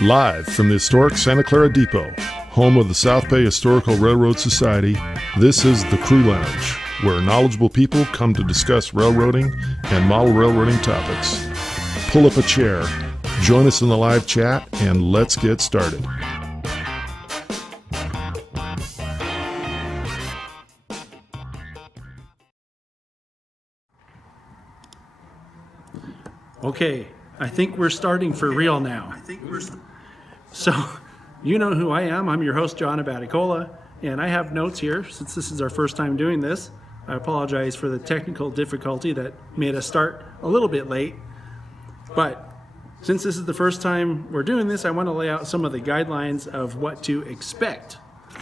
Live from the historic Santa Clara Depot, home of the South Bay Historical Railroad Society, this is the Crew Lounge, where knowledgeable people come to discuss railroading and model railroading topics. Pull up a chair, join us in the live chat, and let's get started. Okay, I think we're starting for real now. So, you know who I am. I'm your host, John Abaticola, and I have notes here since this is our first time doing this. I apologize for the technical difficulty that made us start a little bit late. But since this is the first time we're doing this, I want to lay out some of the guidelines of what to expect.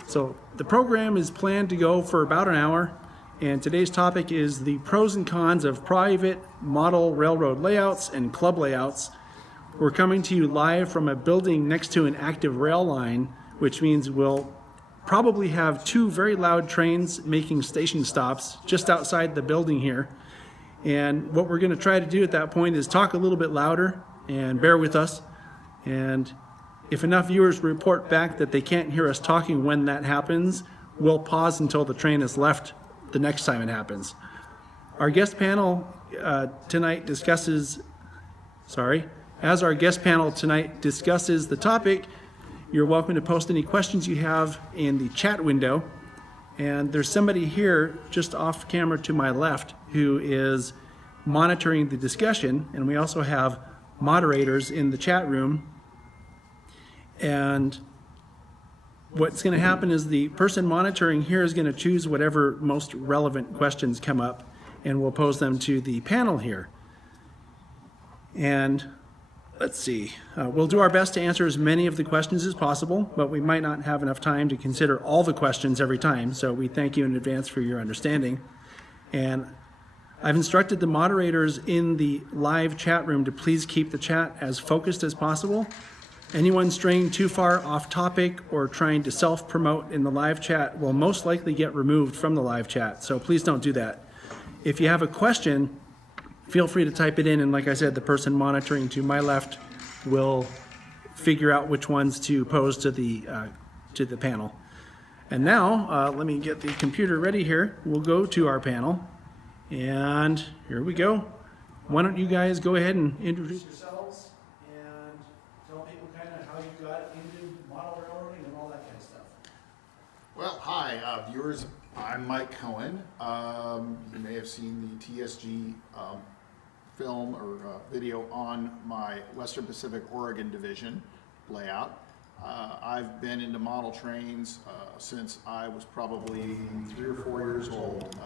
So the program is planned to go for about an hour, and today's topic is the pros and cons of private model railroad layouts and club layouts. We're coming to you live from a building next to an active rail line, which means we'll probably have two very loud trains making station stops just outside the building here. And what we're going to try to do at that point is talk a little bit louder and bear with us. And if enough viewers report back that they can't hear us talking when that happens, we'll pause until the train has left the next time it happens. Our guest panel tonight discusses, as our guest panel tonight discusses the topic, you're welcome to post any questions you have in the chat window. And there's somebody here just off camera to my left who is monitoring the discussion, and we also have moderators in the chat room. And what's going to happen is the person monitoring here is going to choose whatever most relevant questions come up, and we'll pose them to the panel here. And let's see, we'll do our best to answer as many of the questions as possible, but we might not have enough time to consider all the questions every time, so we thank you in advance for your understanding. And I've instructed the moderators in the live chat room to please keep the chat as focused as possible. Anyone straying too far off topic or trying to self-promote in the live chat will most likely get removed from the live chat, so please don't do that. If you have a question, feel free to type it in, and like I said, the person monitoring to my left will figure out which ones to pose to the panel. And now, let me get the computer ready here. We'll go to our panel, and here we go. Why don't you guys go ahead and introduce yourselves and tell people kind of how you got into model railroading and all that kind of stuff. Well, hi, viewers. I'm Mike Cohen. You may have seen the TSG film or video on my Western Pacific Oregon Division layout. I've been into model trains since I was probably 3 or 4 years old.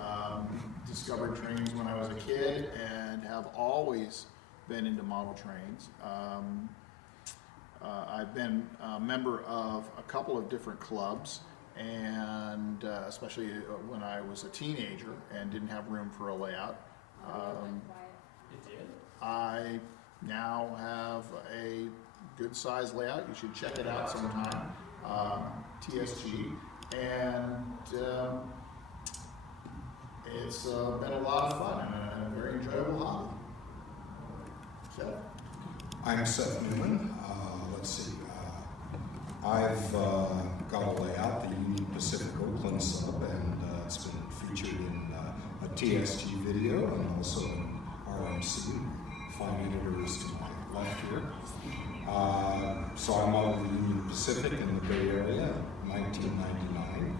Discovered trains when I was a kid and have always been into model trains. I've been a member of a couple of different clubs, and especially when I was a teenager and didn't have room for a layout. I now have a good size layout. You should check it out sometime. TSG, and it's been a lot of fun and a very enjoyable hobby. So, I'm Seth Newman. Let's see. I've got a layout, the Union Pacific Oakland sub, and it's been featured in a TSG video and also in RMC. Fine editors to my left here. So I'm out of the Union Pacific in the Bay Area, 1999.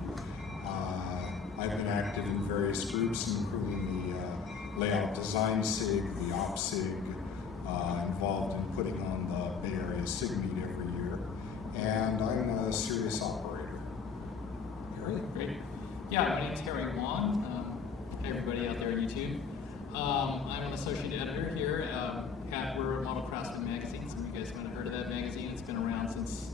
I've been active in various groups, including the Layout Design SIG, the Op SIG, involved in putting on the Bay Area SIG meet every year, and I'm a serious operator. Harry? Great. Yeah, my name's Harry Wong. Hey everybody out there on YouTube. I'm an associate editor here at Railroad Model Craftsman magazine. Some of you guys might have heard of that magazine. It's been around since,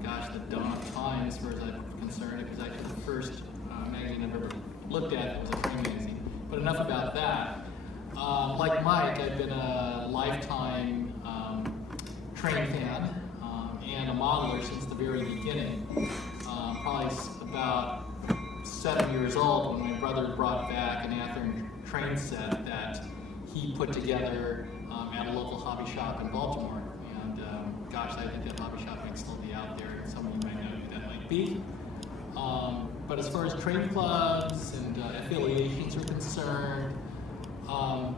the dawn of time as far as I'm concerned. It was actually the first magazine I've ever looked at that was a train magazine. But enough about that. Like Mike, I've been a lifetime train fan and a modeler since the very beginning. Probably about 7 years old when my brother brought back an Athearn train set that he put together at a local hobby shop in Baltimore. And gosh, I think that hobby shop might still be out there, and some of you might know who that might be. But as far as trade clubs and affiliations are concerned, I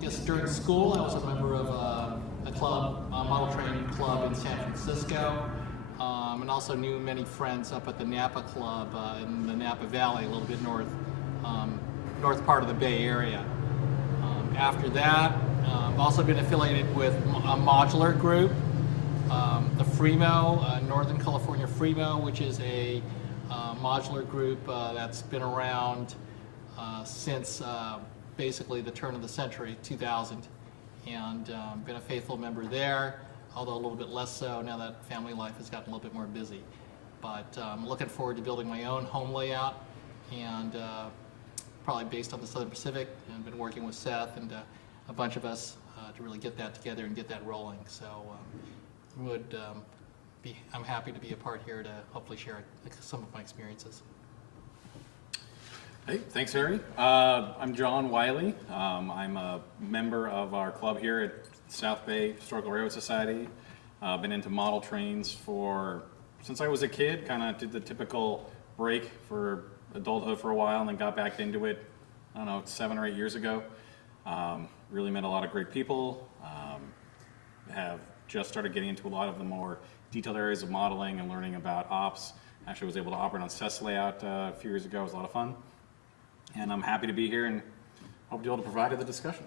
guess during school I was a member of a club, a model training club in San Francisco, and also knew many friends up at the Napa Club in the Napa Valley, a little bit north part of the Bay Area. After that, I've also been affiliated with a Modular group, the Fremo, Northern California Fremo, which is a modular group that's been around since basically the turn of the century, 2000, and been a faithful member there, although a little bit less so now that family life has gotten a little bit more busy. But I'm looking forward to building my own home layout, and probably based on the Southern Pacific, and been working with Seth and a bunch of us to really get that together and get that rolling. So I'm happy to be a part here to hopefully share some of my experiences. Hey, thanks, Harry. I'm John Wiley. I'm a member of our club here at South Bay Historical Railroad Society. Been into model trains since I was a kid. Kind of did the typical break for adulthood for a while, and then got back into it, I don't know, 7 or 8 years ago. Really met a lot of great people. Have just started getting into a lot of the more detailed areas of modeling and learning about ops. Actually was able to operate on Seth's layout a few years ago. It was a lot of fun. And I'm happy to be here and hope to be able to provide the discussion.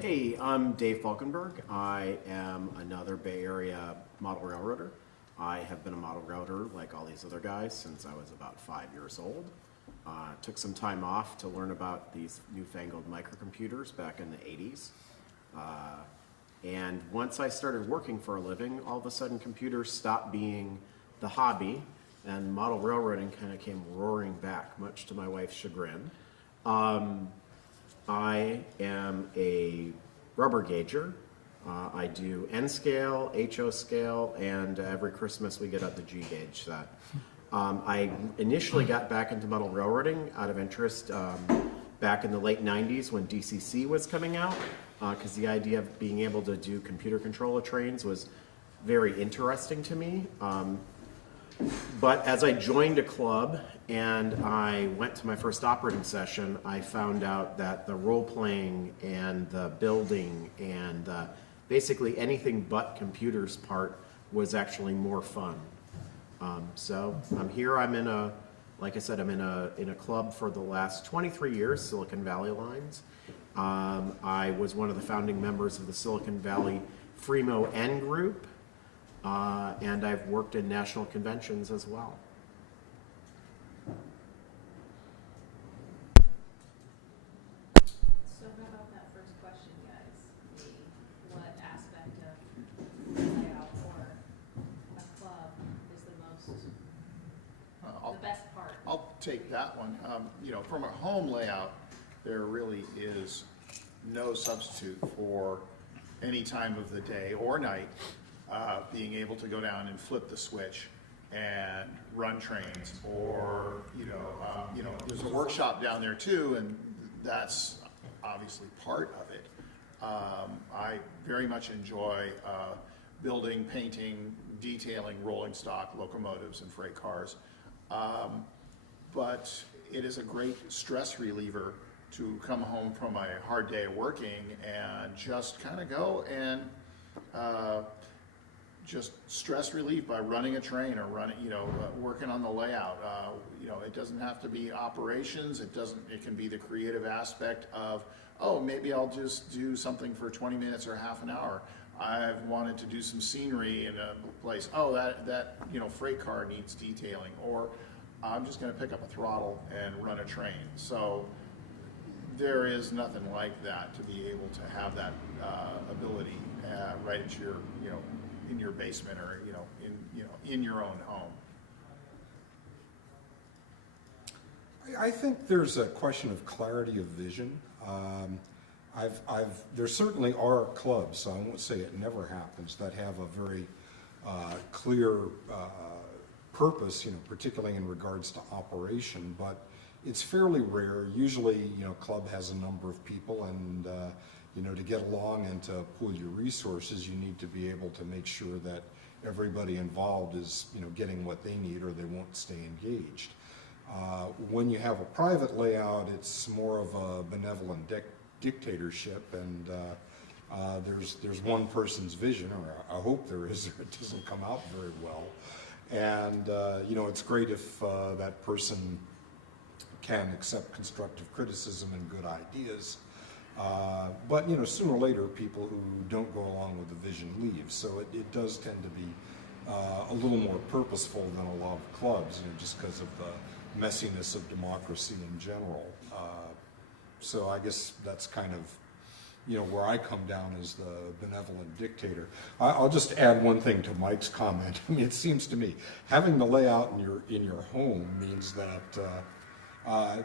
Hey, I'm Dave Falkenberg. I am another Bay Area model railroader. I have been a model railroader like all these other guys since I was about 5 years old. Took some time off to learn about these newfangled microcomputers back in the 80s. And once I started working for a living, all of a sudden computers stopped being the hobby, and model railroading kind of came roaring back, much to my wife's chagrin. I am a rubber gauger. I do N scale, HO scale, and every Christmas we get out the G gauge set. I initially got back into model railroading out of interest back in the late 90s when DCC was coming out, because the idea of being able to do computer control of trains was very interesting to me. But as I joined a club and I went to my first operating session, I found out that the role-playing and the building and basically anything but computers part was actually more fun. So I'm here. I'm in a, like I said, I'm in a club for the last 23 years, Silicon Valley Lines. I was one of the founding members of the Silicon Valley Fremo N group. And I've worked in national conventions as well. So how about that first question, guys? What aspect of layout or a club is the best part? I'll take that one. You know, from a home layout, there really is no substitute for any time of the day or night. Being able to go down and flip the switch and run trains, or you know, there's a workshop down there too, and that's obviously part of it. I very much enjoy building, painting, detailing rolling stock locomotives and freight cars, but it is a great stress reliever to come home from a hard day of working and just kind of go and just stress relief by running a train or working on the layout. It doesn't have to be operations. It can be the creative aspect of, oh, maybe I'll just do something for 20 minutes or half an hour. I've wanted to do some scenery in a place. Oh, that freight car needs detailing, or I'm just going to pick up a throttle and run a train. So there is nothing like that, to be able to have that ability right at your, in your basement or in your own home. I think there's a question of clarity of vision. There certainly are clubs, so I won't say it never happens, that have a very clear purpose, particularly in regards to operation, but it's fairly rare. Usually, club has a number of people, and you know, to get along and to pool your resources, you need to be able to make sure that everybody involved is, you know, getting what they need, or they won't stay engaged. When you have a private layout, it's more of a benevolent dictatorship, and there's one person's vision, or I hope there is, or it doesn't come out very well. And you know, it's great if that person can accept constructive criticism and good ideas. But you know, sooner or later, people who don't go along with the vision leave. So it does tend to be a little more purposeful than a lot of clubs, you know, just because of the messiness of democracy in general. So I guess that's kind of, you know, where I come down as the benevolent dictator. I'll just add one thing to Mike's comment. I mean, it seems to me having the layout in your home means that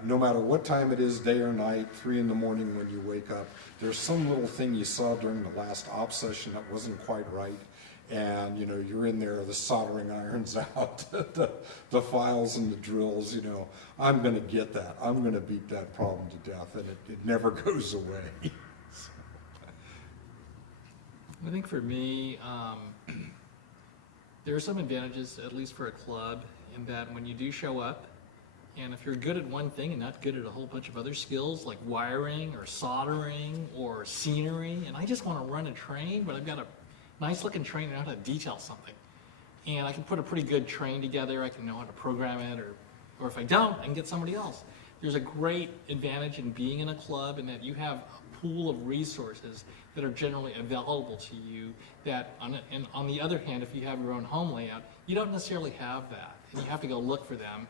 no matter what time it is, day or night, 3 in the morning when you wake up, there's some little thing you saw during the last op session that wasn't quite right. And, you know, you're in there, the soldering irons out, the files and the drills, you know, I'm going to get that. I'm going to beat that problem to death, and it never goes away. I think for me, there are some advantages, at least for a club, in that when you do show up, and if you're good at one thing and not good at a whole bunch of other skills like wiring or soldering or scenery, and I just want to run a train, but I've got a nice looking train and I know how to detail something. And I can put a pretty good train together, I can know how to program it, or if I don't, I can get somebody else. There's a great advantage in being in a club in that you have a pool of resources that are generally available to you that, and on the other hand, if you have your own home layout, you don't necessarily have that. And you have to go look for them,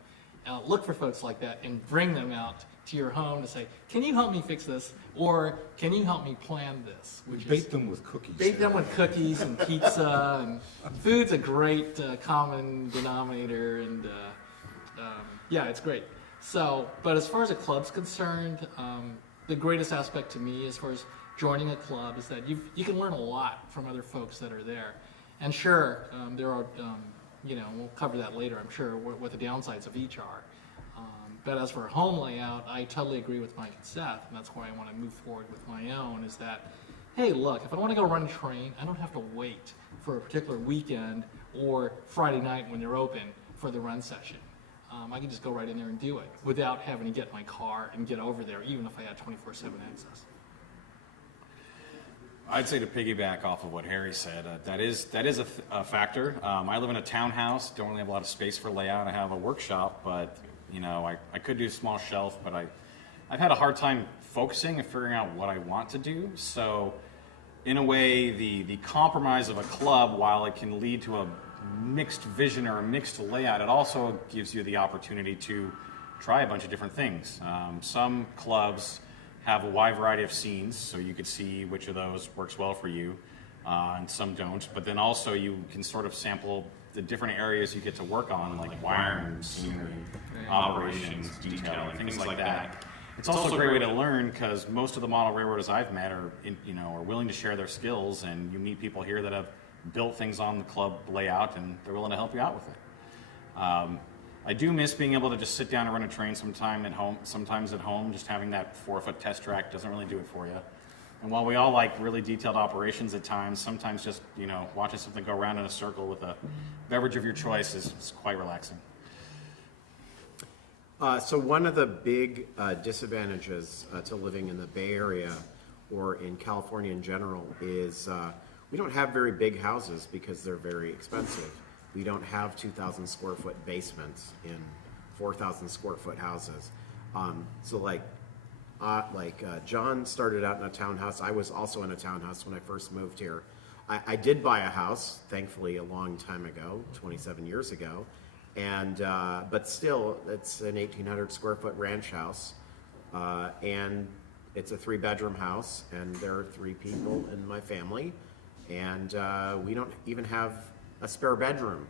look for folks like that, and bring them out to your home to say, can you help me fix this? Or can you help me plan this? Bait them with cookies. Bait them with cookies and pizza. And food's a great common denominator, and yeah, it's great. So, but as far as a club's concerned, the greatest aspect to me as far as joining a club is that you can learn a lot from other folks that are there. And sure, there are, you know, we'll cover that later, I'm sure, what the downsides of each are. But as for home layout, I totally agree with Mike and Seth, and that's why I want to move forward with my own, is that, hey, look, if I want to go run a train, I don't have to wait for a particular weekend or Friday night when they're open for the run session. I can just go right in there and do it without having to get my car and get over there, even if I had 24/7 access. I'd say to piggyback off of what Harry said, that is a factor. I live in a townhouse, don't really have a lot of space for layout. I have a workshop, but you know, I could do a small shelf, but I've had a hard time focusing and figuring out what I want to do. So in a way, the compromise of a club, while it can lead to a mixed vision or a mixed layout, it also gives you the opportunity to try a bunch of different things. Some clubs have a wide variety of scenes, so you could see which of those works well for you, and some don't. But then also you can sort of sample the different areas you get to work on, like wiring, scenery, operations, detailing, things like that. It's also a great way to learn because most of the model railroaders I've met are willing to share their skills, and you meet people here that have built things on the club layout, and they're willing to help you out with it. I do miss being able to just sit down and run a train sometimes at home. Just having that 4-foot test track doesn't really do it for you. And while we all like really detailed operations at times, sometimes just, you know, watching something go around in a circle with a beverage of your choice is quite relaxing. So one of the big disadvantages to living in the Bay Area or in California in general is we don't have very big houses because they're very expensive. We don't have 2,000 square foot basements in 4,000 square foot houses. John started out in a townhouse. I was also in a townhouse when I first moved here. I did buy a house, thankfully, a long time ago, 27 years ago, and but still, it's an 1,800 square foot ranch house, and it's a 3-bedroom house, and there are 3 people in my family, and we don't even have a spare bedroom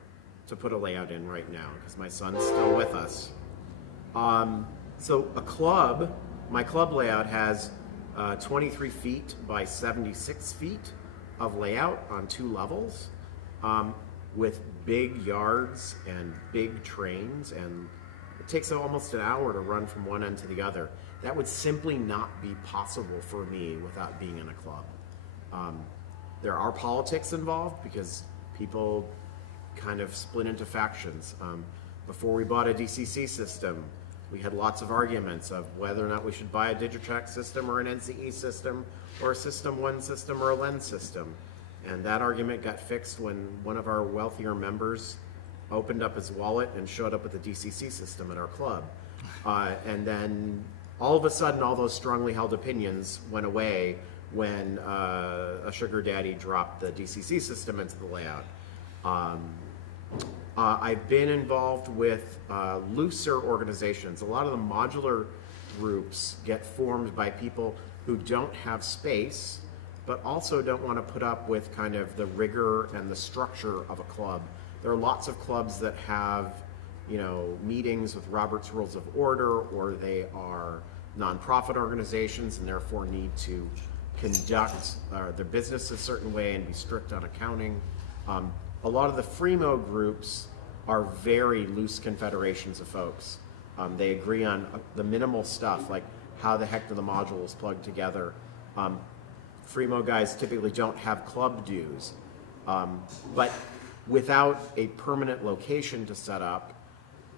to put a layout in right now because my son's still with us. So a club. My club layout has 23 feet by 76 feet of layout on 2 levels with big yards and big trains and It takes almost an hour to run from one end to the other. That would simply not be possible for me without being in a club. There are politics involved because people kind of split into factions. Before we bought a DCC system, we had lots of arguments of whether or not we should buy a Digitrack system or an NCE system or a System 1 system or a Lens system. And that argument got fixed when one of our wealthier members opened up his wallet and showed up with a DCC system at our club. And then all of a sudden, all those strongly held opinions went away when a sugar daddy dropped the DCC system into the layout. I've been involved with looser organizations. A lot of the modular groups get formed by people who don't have space, but also don't want to put up with kind of the rigor and the structure of a club. There are lots of clubs that have, you know, meetings with Robert's Rules of Order, or they are nonprofit organizations and therefore need to conduct their business a certain way and be strict on accounting. A lot of the Fremo groups are very loose confederations of folks. They agree on the minimal stuff, like how the heck do the modules plug together. Fremo guys typically don't have club dues, but without a permanent location to set up,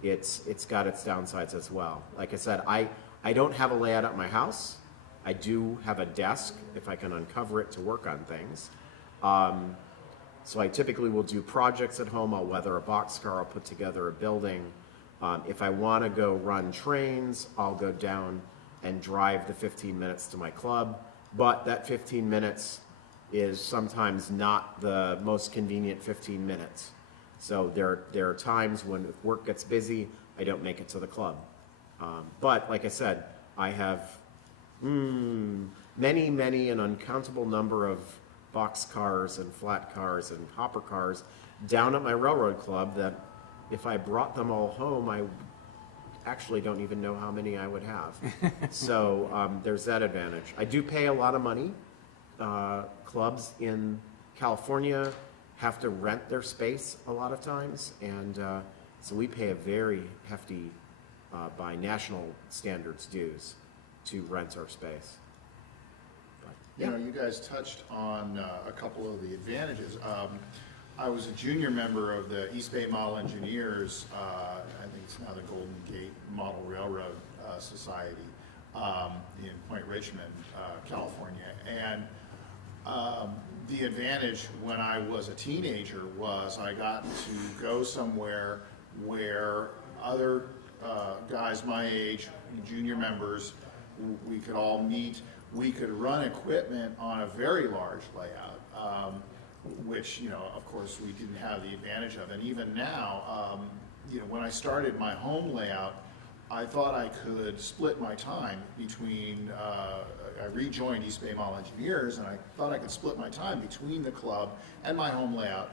it's got its downsides as well. Like I said, I don't have a layout at my house. I do have a desk if I can uncover it to work on things. So I typically will do projects at home. I'll weather a boxcar, I'll put together a building. If I want to go run trains, I'll go down and drive the 15 minutes to my club. But that 15 minutes is sometimes not the most convenient 15 minutes. So there are times when if work gets busy, I don't make it to the club. But like I said, I have many, an uncountable number of box cars and flat cars and hopper cars down at my railroad club that if I brought them all home, I actually don't even know how many I would have. So there's that advantage. I do pay a lot of money. Clubs in California have to rent their space a lot of times, and so we pay a very hefty, by national standards, dues to rent our space. You know, you guys touched on a couple of the advantages. I was a junior member of the East Bay Model Engineers, I think it's now the Golden Gate Model Railroad Society in Point Richmond, California. And the advantage when I was a teenager was I got to go somewhere where other guys my age, junior members, we could all meet. We could run equipment on a very large layout, which, you know, of course we didn't have the advantage of. And even now, you know, when I started my home layout, I thought I could split my time between, I rejoined East Bay Model Engineers, and I thought I could split my time between the club and my home layout,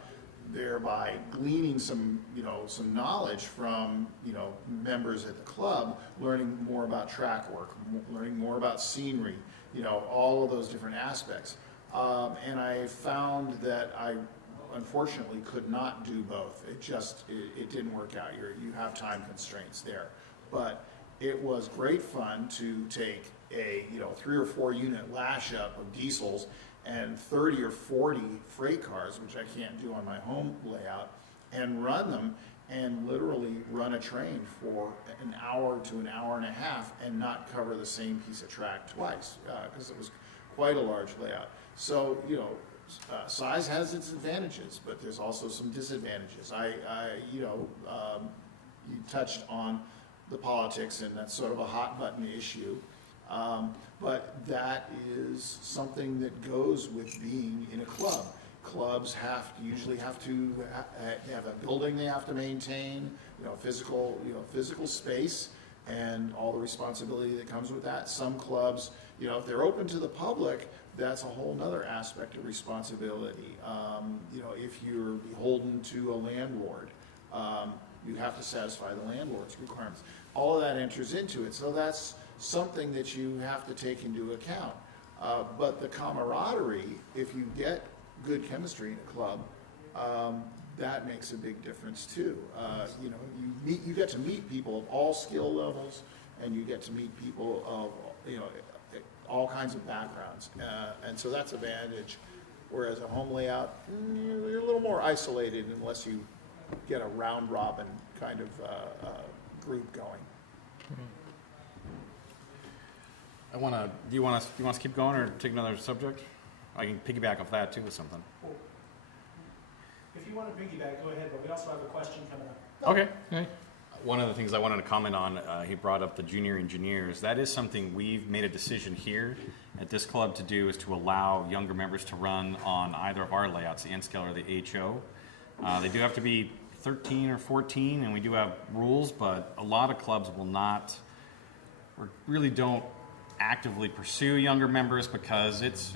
thereby gleaning some, you know, some knowledge from, you know, members at the club, learning more about track work, learning more about scenery, you know, all of those different aspects. And I found that I unfortunately could not do both. It didn't work out. You have time constraints there. But it was great fun to take a, you know, 3 or 4 unit lash up of diesels and 30 or 40 freight cars, which I can't do on my home layout, and run them and literally run a train for an hour to an hour and a half and not cover the same piece of track twice, because it was quite a large layout. So, you know, size has its advantages, but there's also some disadvantages. You know, you touched on the politics, and that's sort of a hot button issue. But that is something that goes with being in a club. Clubs usually have to have a building they have to maintain, you know, physical space, and all the responsibility that comes with that. Some clubs, you know, if they're open to the public, that's a whole nother aspect of responsibility. You know, if you're beholden to a landlord, you have to satisfy the landlord's requirements. All of that enters into it, so that's something that you have to take into account. But the camaraderie, if you get good chemistry in a club, that makes a big difference too. You know, you get to meet people of all skill levels, and you get to meet people of, you know, all kinds of backgrounds, and so that's an advantage. Whereas a home layout, you're a little more isolated unless you get a round robin kind of group going. Do you want us to keep going or take another subject? I can piggyback off that too with something. If you want to piggyback, go ahead, but we also have a question coming up. Okay. One of the things I wanted to comment on, he brought up the junior engineers. That is something we've made a decision here at this club to do, is to allow younger members to run on either of our layouts, the N scale or the HO. They do have to be 13 or 14, and we do have rules, but a lot of clubs will not, or really don't actively pursue younger members because it's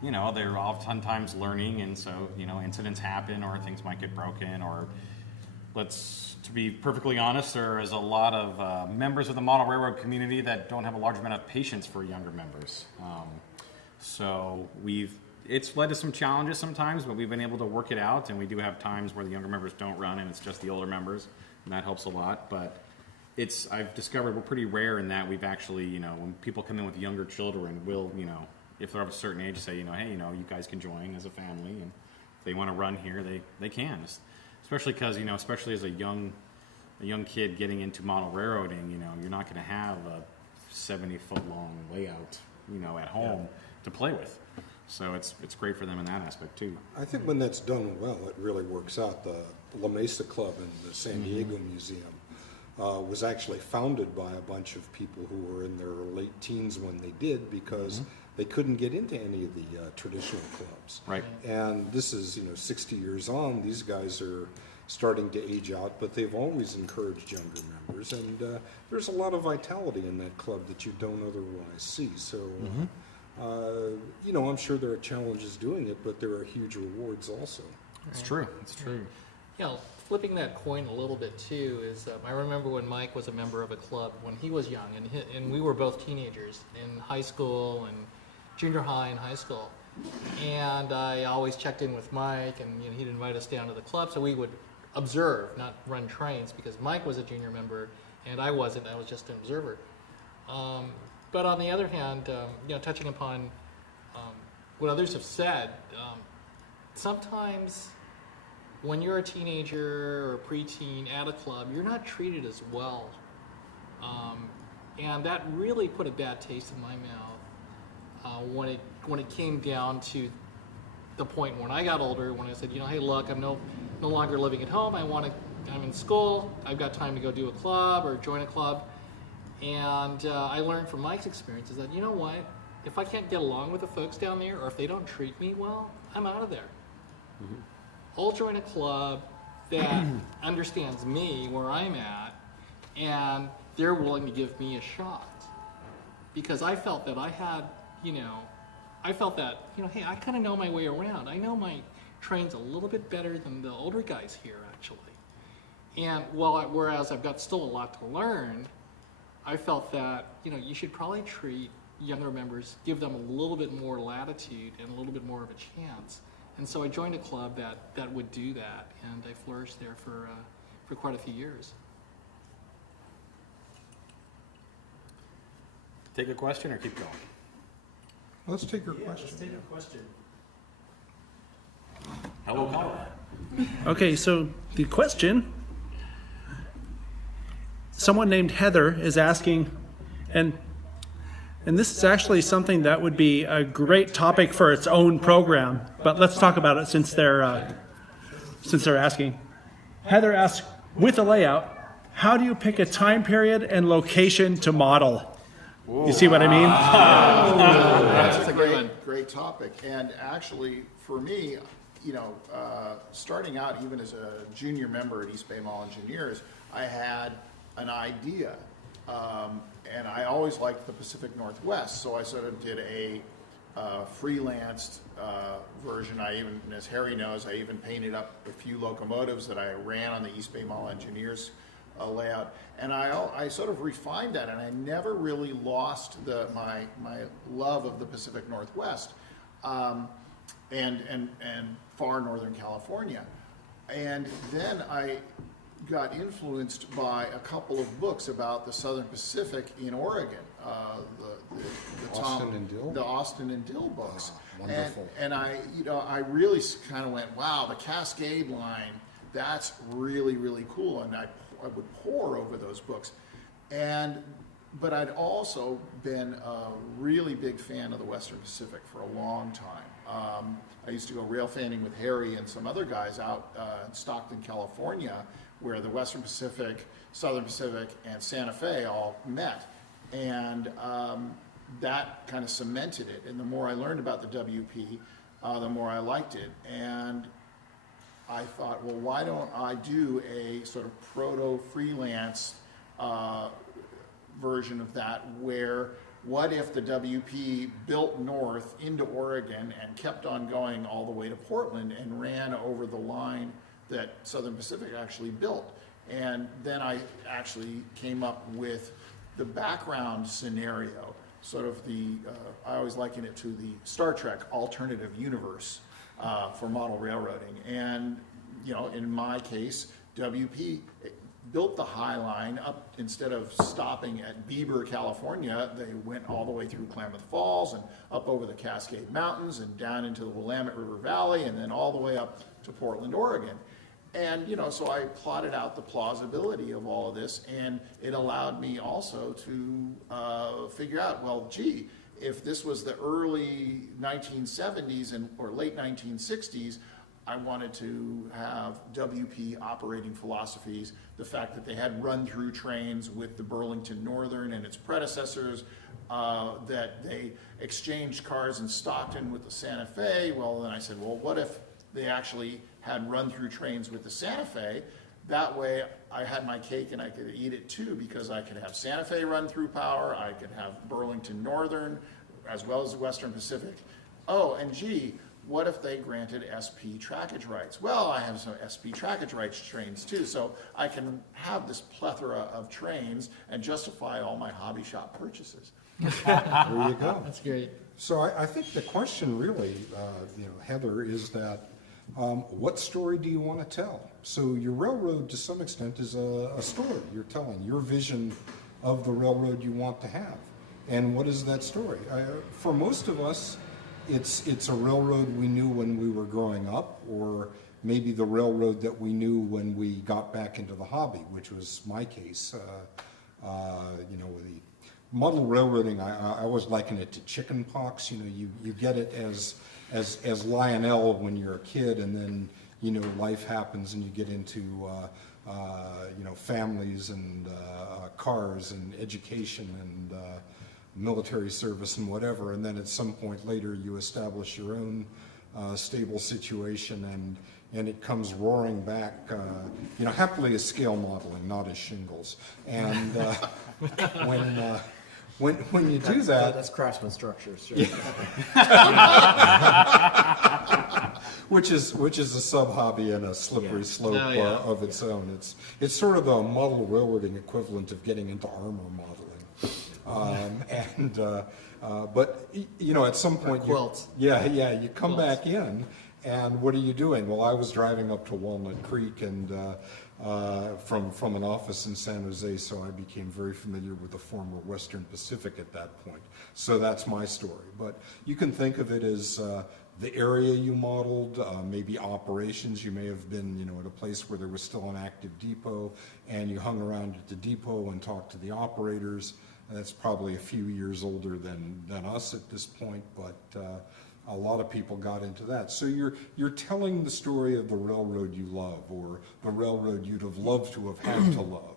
you know, they're oftentimes learning, and so, you know, incidents happen or things might get broken, or to be perfectly honest, there is a lot of members of the model railroad community that don't have a large amount of patience for younger members. So it's led to some challenges sometimes, but we've been able to work it out, and we do have times where the younger members don't run and it's just the older members, and that helps a lot. But I've discovered we're pretty rare in that we've actually, you know, when people come in with younger children, we'll, you know, if they're of a certain age, say, you know, hey, you know, you guys can join as a family, and if they want to run here, they can. Especially because, you know, especially as a young kid getting into model railroading, you know, you're not going to have a 70-foot long layout, you know, at home to play with. So it's great for them in that aspect too. I think when that's done well, it really works out. The La Mesa Club in the San Diego Museum was actually founded by a bunch of people who were in their late teens when they did, because they couldn't get into any of the traditional clubs. Right. And this is, you know, 60 years on, these guys are starting to age out, but they've always encouraged younger members, and there's a lot of vitality in that club that you don't otherwise see. So, you know, I'm sure there are challenges doing it, but there are huge rewards also. It's true. It's true. Yeah, flipping that coin a little bit too is, I remember when Mike was a member of a club when he was young, and we were both teenagers in high school and junior high and high school. And I always checked in with Mike, and, you know, he'd invite us down to the club, so we would observe, not run trains, because Mike was a junior member and I wasn't. I was just an observer. But on the other hand, you know, touching upon what others have said, sometimes when you're a teenager or a preteen at a club, you're not treated as well. And that really put a bad taste in my mouth when it came down to the point when I got older, when I said, you know, hey, look, I'm no longer living at home. I'm in school. I've got time to go do a club or join a club. And I learned from Mike's experiences that, you know what, if I can't get along with the folks down there, or if they don't treat me well, I'm out of there. I'll join a club that understands me, where I'm at, and they're willing to give me a shot. Because I felt that I had, you know, hey, I kind of know my way around. I know my trains a little bit better than the older guys here, actually. And whereas I've got still a lot to learn, I felt that, you know, you should probably treat younger members, give them a little bit more latitude and a little bit more of a chance. And so I joined a club that would do that, and I flourished there for quite a few years. Take a question or keep going? Let's take your question. Let's take a question. Hello, caller. Okay, so the question, someone named Heather is asking, and this is actually something that would be a great topic for its own program, but let's talk about it since they're asking. Heather asks, with a layout, how do you pick a time period and location to model? You see what I mean? That's a great topic. And actually, for me, you know, starting out even as a junior member at East Bay Mall Engineers, I had an idea. And I always liked the Pacific Northwest, so I sort of did a freelanced version. I even, as Harry knows, I even painted up a few locomotives that I ran on the East Bay Mall Engineers layout. And I sort of refined that, and I never really lost my love of the Pacific Northwest and far northern California. And then I got influenced by a couple of books about the Southern Pacific in Oregon. The Austin and Dill books. Wonderful. And I really kind of went, wow, the Cascade line, that's really, really cool. And I would pore over those books. But I'd also been a really big fan of the Western Pacific for a long time. I used to go rail fanning with Harry and some other guys out in Stockton, California, where the Western Pacific, Southern Pacific, and Santa Fe all met. And that kind of cemented it. And the more I learned about the WP, the more I liked it. And I thought, well, why don't I do a sort of proto-freelance version of that, where what if the WP built north into Oregon and kept on going all the way to Portland and ran over the line that Southern Pacific actually built? And then I actually came up with the background scenario, sort of I always liken it to the Star Trek alternative universe for model railroading. And, in my case, WP built the High Line up. Instead of stopping at Bieber, California, they went all the way through Klamath Falls and up over the Cascade Mountains and down into the Willamette River Valley and then all the way up to Portland, Oregon. And, so I plotted out the plausibility of all of this, and it allowed me also to figure out, well, gee, if this was the early 1970s or late 1960s, I wanted to have WP operating philosophies, the fact that they had run-through trains with the Burlington Northern and its predecessors, that they exchanged cars in Stockton with the Santa Fe. Well, then I said, well, what if they actually had run-through trains with the Santa Fe? That way I had my cake and I could eat it too, because I could have Santa Fe run-through power, I could have Burlington Northern, as well as the Western Pacific. Oh, and gee, what if they granted SP trackage rights? Well, I have some SP trackage rights trains too, so I can have this plethora of trains and justify all my hobby shop purchases. There you go. That's great. So I think the question really, Heather, is that what story do you want to tell? So your railroad, to some extent, is a story you're telling, your vision of the railroad you want to have. And what is that story? For most of us, it's a railroad we knew when we were growing up, or maybe the railroad that we knew when we got back into the hobby, which was my case. With the model railroading, I always liken it to chicken pox. You get it as Lionel when you're a kid, and then life happens and you get into families and cars and education and military service and whatever, and then at some point later you establish your own stable situation, and it comes roaring back, happily as scale modeling, not as shingles. And when you do that's Craftsman structures. Sure. Which is a sub hobby and a slippery slope of its own. It's sort of the model railroading equivalent of getting into armor modeling. But at some point, you come back in, and what are you doing? Well, I was driving up to Walnut Creek and from an office in San Jose, so I became very familiar with the former Western Pacific at that point. So that's my story. But you can think of it as the area you modeled, maybe operations. You may have been, at a place where there was still an active depot, and you hung around at the depot and talked to the operators. That's probably a few years older than us at this point, but a lot of people got into that. So you're telling the story of the railroad you love, or the railroad you'd have loved to have had to love.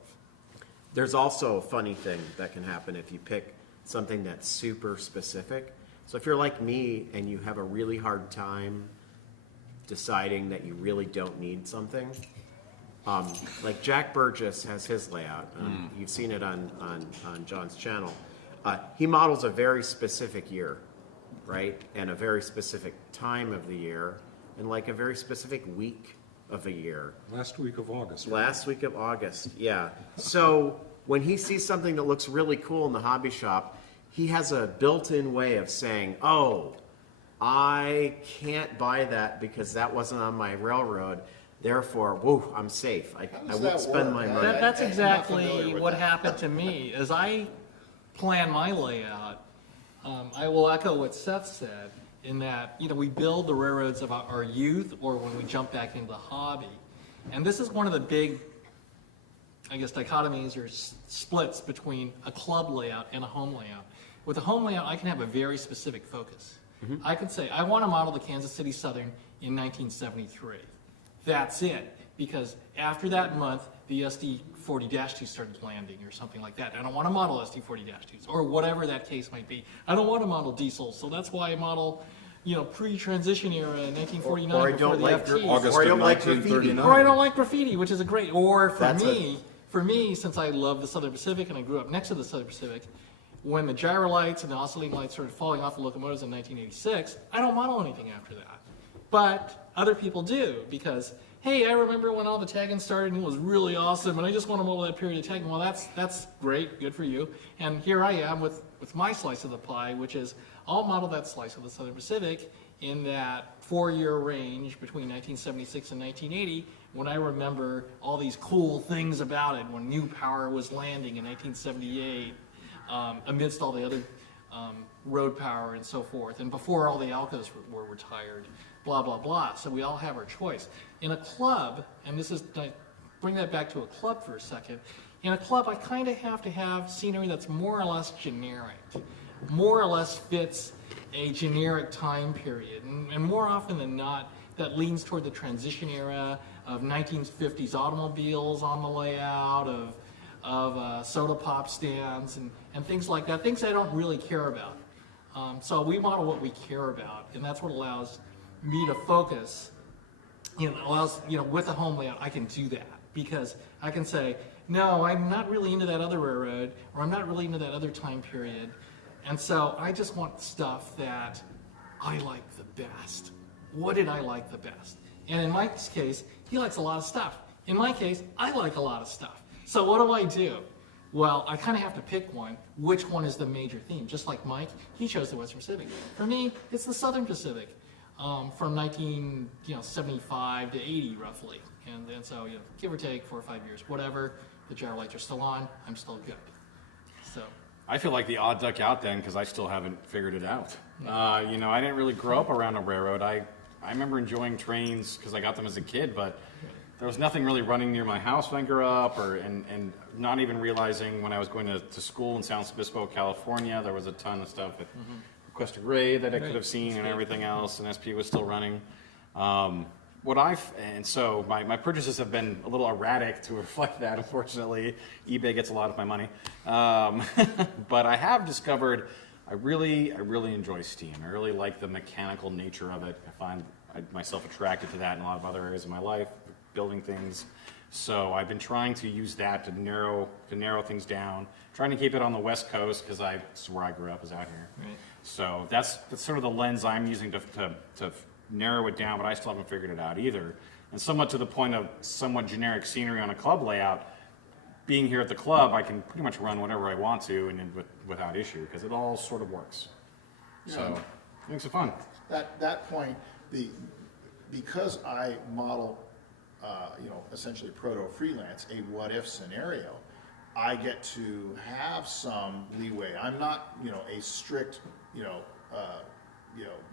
There's also a funny thing that can happen if you pick something that's super specific. So if you're like me and you have a really hard time deciding that you really don't need something, like Jack Burgess has his layout. You've seen it on John's channel. He models a very specific year, right? And a very specific time of the year, and like a very specific week of a year. Last week of August. Right? Last week of August, yeah. So when he sees something that looks really cool in the hobby shop, he has a built-in way of saying, oh, I can't buy that because that wasn't on my railroad. Therefore, whoa, I'm safe. I does won't that spend work? my money. That's I'm not exactly familiar with what that. happened to me. As I plan my layout, I will echo what Seth said in that, we build the railroads of our youth or when we jump back into the hobby. And this is one of the big, I guess, dichotomies or splits between a club layout and a home layout. With a home layout, I can have a very specific focus. I can say, I want to model the Kansas City Southern in 1973. That's it. Because after that month, the SD40-2 started landing or something like that. I don't want to model SD40-2s or whatever that case might be. I don't want to model diesels, so that's why I model, pre-transition era, 1949 Or I before don't the like FTs. August or I of don't like graffiti. 1939. Or I don't like graffiti, which is a great. Or That's for me, since I love the Southern Pacific and I grew up next to the Southern Pacific, when the gyro lights and the oscillating lights started falling off the locomotives in 1986, I don't model anything after that. But other people do because, hey, I remember when all the tagging started and it was really awesome, and I just want to model that period of tagging. Well, that's great, good for you. And here I am with my slice of the pie, which is I'll model that slice of the Southern Pacific in that 4-year range between 1976 and 1980, when I remember all these cool things about it, when New Power was landing in 1978, amidst all the other road power and so forth, and before all the Alcos were retired, blah, blah, blah. So we all have our choice. In a club, and bring that back to a club for a second, in a club I kind of have to have scenery that's more or less generic, more or less fits a generic time period, and more often than not, that leans toward the transition era of 1950s automobiles on the layout, of soda pop stands and things like that, things I don't really care about. So we model what we care about, and that's what allows me to focus. With a home layout, I can do that because I can say, no, I'm not really into that other railroad, or I'm not really into that other time period, and so I just want stuff that I like the best. What did I like the best? And in Mike's case, he likes a lot of stuff. In my case, I like a lot of stuff. So what do? Well, I kind of have to pick one. Which one is the major theme? Just like Mike, he chose the Western Pacific. For me, it's the Southern Pacific, from 1975 to 80 roughly. And so, give or take 4 or 5 years, whatever. The gyro lights are still on. I'm still good. So I feel like the odd duck out then because I still haven't figured it out. I didn't really grow up around a railroad. I remember enjoying trains because I got them as a kid, but there was nothing really running near my house when I grew up, and not even realizing when I was going to school in San Luis Obispo, California, there was a ton of stuff at Cuesta Grade that I could have seen and everything else, and SP was still running. So my purchases have been a little erratic to reflect that, unfortunately. eBay gets a lot of my money. But I have discovered I really enjoy steam. I really like the mechanical nature of it. I find myself attracted to that in a lot of other areas of my life, building things. So I've been trying to use that to narrow things down, trying to keep it on the West Coast because that's where I grew up, is out here. Right. So that's sort of the lens I'm using to narrow it down, but I still haven't figured it out either. And somewhat to the point of somewhat generic scenery on a club layout, being here at the club, I can pretty much run whatever I want to and without issue because it all sort of works. So it makes it fun. That point, because I model, essentially proto-freelance, a what-if scenario, I get to have some leeway. I'm not, a strict,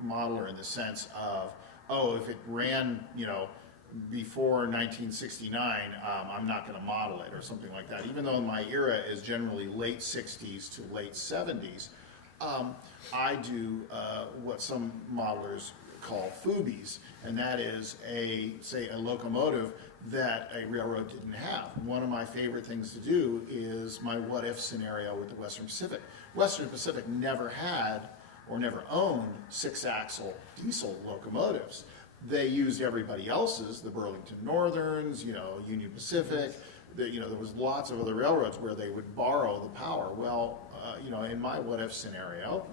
modeler in the sense of, if it ran, before 1969, I'm not going to model it or something like that. Even though my era is generally late 60s to late 70s, I do what some modelers call FUBIs, and that is a locomotive that a railroad didn't have. One of my favorite things to do is my what-if scenario with the Western Pacific. Western Pacific never had or never owned 6-axle diesel locomotives. They used everybody else's, the Burlington Northerns, Union Pacific. There was lots of other railroads where they would borrow the power. Well, in my what-if scenario,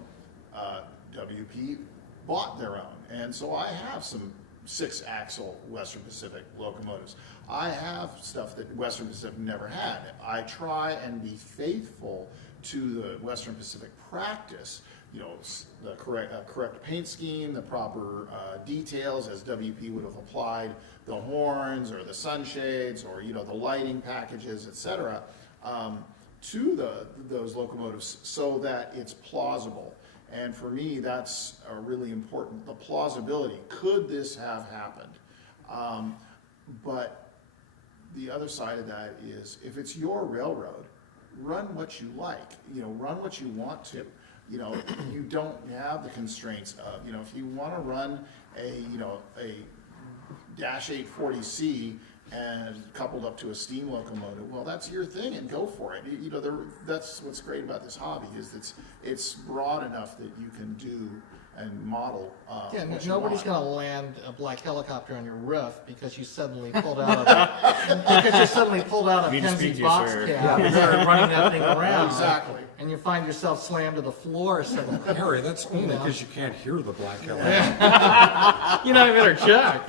WP bought their own, and so I have some 6-axle Western Pacific locomotives. I have stuff that Western Pacific never had. I try and be faithful to the Western Pacific practice the correct paint scheme, the proper details as WP would have applied, the horns or the sunshades or the lighting packages, etc., to those locomotives so that it's plausible. And for me, that's really important. The plausibility. Could this have happened? But the other side of that is, if it's your railroad, run what you like. Run what you want to. You don't have the constraints of, if you want to run a Dash 840C and coupled up to a steam locomotive, well, that's your thing, and go for it. That's what's great about this hobby, is it's broad enough that you can do and model. Yeah, what nobody's you want. going to land a black helicopter on your roof because you suddenly pulled out a Need to Penzie speak to you, box sir. cab and started running that thing around. Exactly. And you find yourself slammed to the floor suddenly. Harry, that's only because you can't hear the black helicopter. You better check,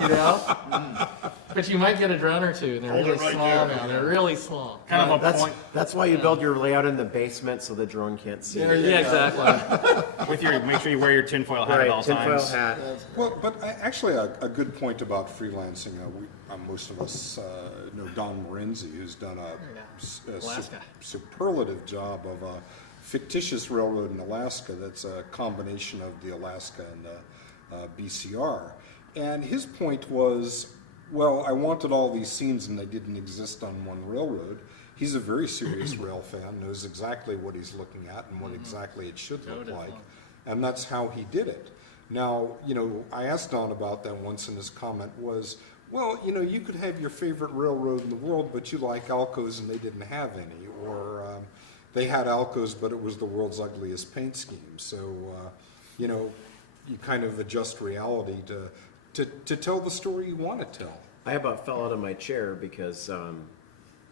But you might get a drone or two, and they're really small now. They're really small. Kind of a point. That's why you build your layout in the basement so the drone can't see it. Yeah, exactly. Make sure you wear your tinfoil hat at all tinfoil times. hat. Well, but actually, a good point about freelancing. Most of us know Don Morenzi, who's done a Alaska. superlative job of a fictitious railroad in Alaska that's a combination of the Alaska and the BCR. And his point was, well, I wanted all these scenes and they didn't exist on one railroad. He's a very serious rail fan, knows exactly what he's looking at and what exactly it should look like. And that's how he did it. Now, I asked Don about that once, and his comment was, well, you could have your favorite railroad in the world, but you like Alcos and they didn't have any. Or they had Alcos, but it was the world's ugliest paint scheme. So, you kind of adjust reality to tell the story you want to tell. I about fell out of my chair because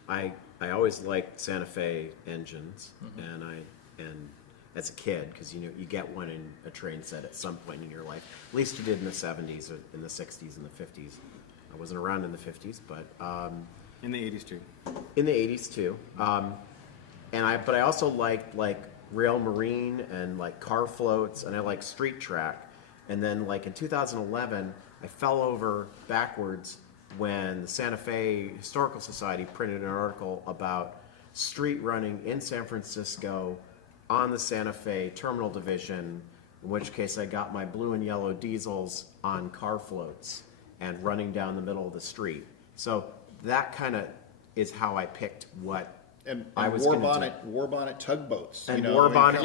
I always liked Santa Fe engines, and as a kid, because you get one in a train set at some point in your life. At least you did in the 70s, or in the 60s, and the 50s. I wasn't around in the 50s, but In the 80s too. in the 80s too. But I also liked rail marine and car floats, and I liked street track. And then in 2011, I fell over backwards when the Santa Fe Historical Society printed an article about street running in San Francisco on the Santa Fe Terminal Division, in which case I got my blue and yellow diesels on car floats and running down the middle of the street. So that kind of is how I picked what I was going to do. War bonnet tugboats. And war bonnet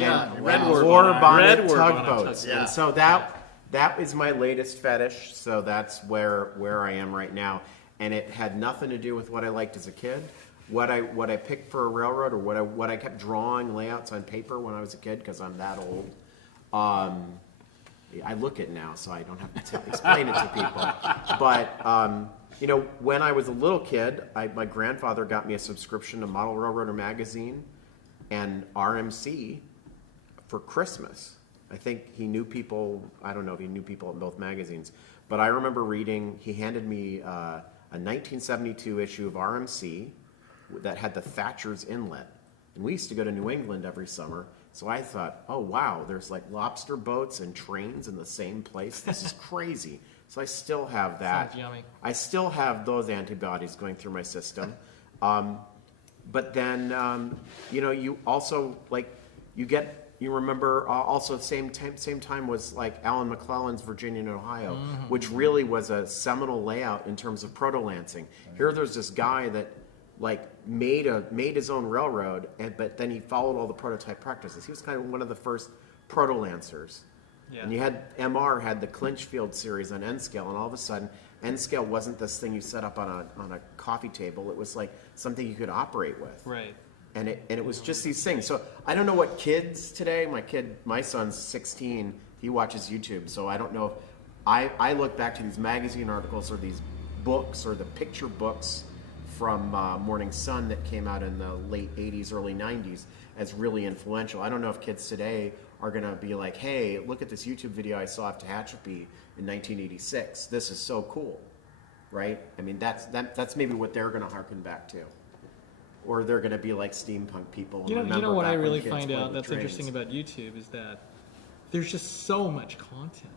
tugboats. Yeah. And so that is my latest fetish. So that's where I am right now. And it had nothing to do with what I liked as a kid. What I picked for a railroad, or what I kept drawing layouts on paper when I was a kid, because I'm that old. I look it now, so I don't have to explain it to people. But when I was a little kid, my grandfather got me a subscription to Model Railroader magazine and RMC for Christmas. I think he knew people. I don't know if he knew people in both magazines, but I remember reading. He handed me a 1972 issue of RMC that had the Thatcher's Inlet, and we used to go to New England every summer. So I thought, oh wow, there's lobster boats and trains in the same place. This is crazy. So I still have that. Sounds yummy. I still have those antibodies going through my system. But then, you also you remember also the same time was Alan McClellan's Virginia and Ohio, which really was a seminal layout in terms of proto-lancing. Here there's this guy that made his own railroad, but then he followed all the prototype practices. He was kind of one of the first proto-lancers. Yeah. And you had MR had the Clinchfield series on N-Scale, and all of a sudden N-Scale wasn't this thing you set up on a coffee table. It was something you could operate with. Right. And it was just these things. So I don't know what kids today. My son's 16. He watches YouTube, so I don't know. I look back to these magazine articles or these books or the picture books from Morning Sun that came out in the late 80s, early 90s as really influential. I don't know if kids today are going to be like, hey, look at this YouTube video I saw of Tehachapi in 1986. This is so cool, right? I mean, that's maybe what they're going to harken back to. Or they're going to be like steampunk people. And You know what I back when really kids find played out with that's trains. interesting about YouTube is that there's just so much content.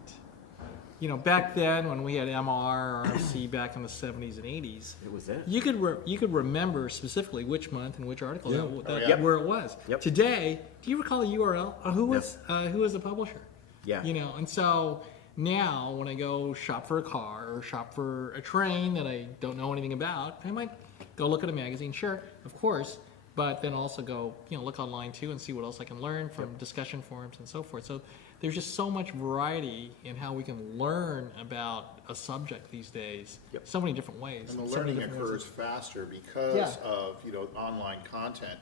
You know, back then when we had MR or RFC back in the 70s and 80s, It was it. you could remember specifically which month and which article Yep. where it was. Yep. Today, do you recall the URL? Who was the publisher? Yeah. You know, and so now when I go shop for a car or shop for a train that I don't know anything about, I might go look at a magazine, sure, of course, but then also go, look online too and see what else I can learn from discussion forums and so forth. So there's just so much variety in how we can learn about a subject these days. So many different ways. And the so many learning different ways. occurs faster because of online content.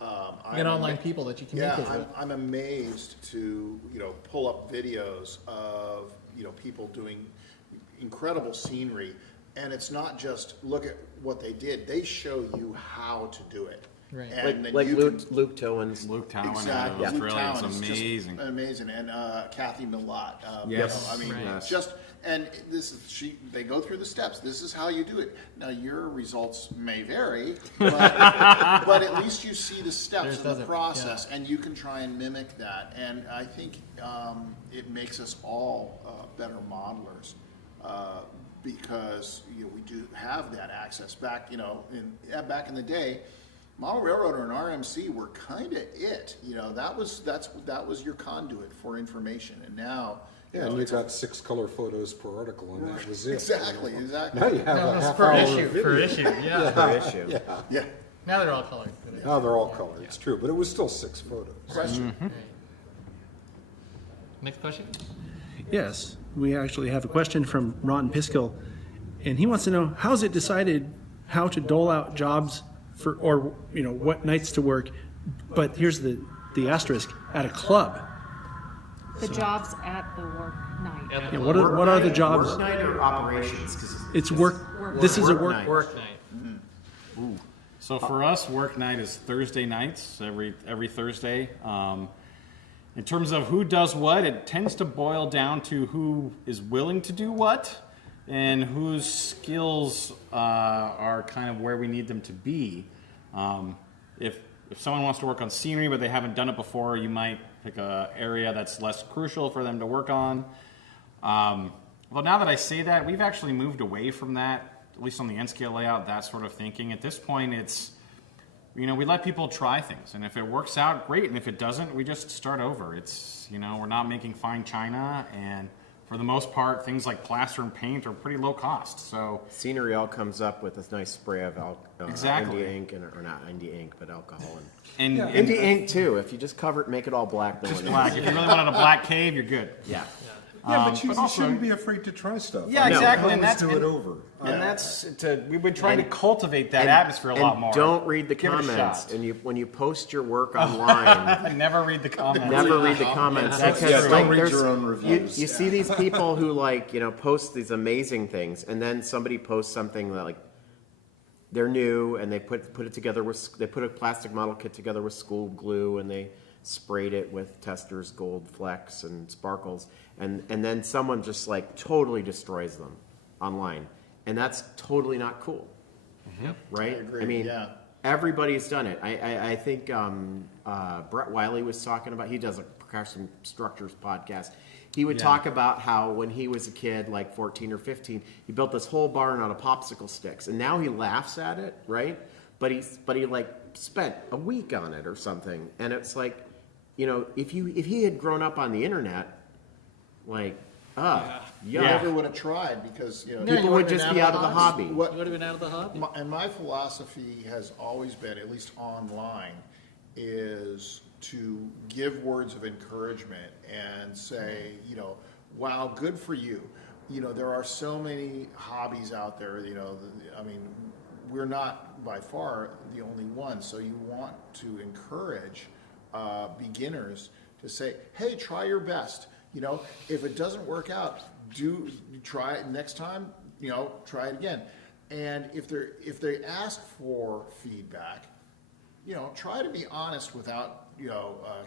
And online people that you communicate with. I'm amazed to pull up videos of people doing incredible scenery, and it's not just look at what they did; they show you how to do it. Right. And then Like you Luke Towens. Luke Towan exactly. in Luke Australia is Towan is just amazing. amazing, and Kathy Millott. Yes. Right. And this is they go through the steps. This is how you do it. Now your results may vary, but at least you see the steps in the process, and you can try and mimic that. And I think it makes us all better modelers because we do have that access. Back back in the day, Model Railroader and RMC were kind of it. That was your conduit for information, and now. Yeah, and you got 6 color photos per article, and that was it. Exactly. Now you have a half per hour issue, video. per issue, yeah. Per issue. Yeah. Now they're all colored. Now they're all colored. It's true, but it was still 6 photos. Question. Right. Next question? Yes, we actually have a question from Ron Piskill, and he wants to know, how is it decided how to dole out jobs for, or what nights to work, but here's the asterisk, at a club. The jobs at the work night. Yeah, what are the jobs? Work night or operations? 'Cause It's work. This is a work. night. Work night. So for us, work night is Thursday nights, every Thursday. In terms of who does what, it tends to boil down to who is willing to do what and whose skills are kind of where we need them to be. If someone wants to work on scenery but they haven't done it before, you might pick an area that's less crucial for them to work on. Well, now that I say that, we've actually moved away from that, at least on the N-scale layout, that sort of thinking. At this point, it's, we let people try things. And if it works out, great. And if it doesn't, we just start over. It's, we're not making fine china. And for the most part, things like plaster and paint are pretty low cost. So Scenery all comes up with this nice spray of Exactly. India ink, or not India ink, but alcohol. and India ink too. If you just cover it, make it all black. No one knows. black. If you really wanted a black cave, you're good. Yeah. Yeah, but you but also- shouldn't be afraid to try stuff. Yeah, exactly. And And do it over. And that's we've been trying to cultivate that atmosphere a lot more. Don't read the Give it a comments. shot. And when you post your work online, Never read the comments. never read the comments. That's because, true. like, Don't read there's- your own reviews. You see these people who post these amazing things, and then somebody posts something that they're new, and they put it together they put a plastic model kit together with school glue, and they sprayed it with Testors Gold Flecks and sparkles, and then someone just totally destroys them online, and that's totally not cool. Right? I agree, I mean, yeah. everybody's done it. I think Brett Wiley was talking about, he does a percussion structures podcast. He would talk about how when he was a kid, 14 or 15, he built this whole barn out of popsicle sticks, and now he laughs at it, right? But he spent a week on it or something, and it's if he had grown up on the internet, You never would have tried because people would just be out of the hobby. You would have been out of the hobby. And my philosophy has always been, at least online, is to give words of encouragement and say, wow, good for you. There are so many hobbies out there. We're not by far the only ones. So you want to encourage beginners to say, hey, try your best. If it doesn't work out, try it next time. Try it again. And if they ask for feedback, try to be honest without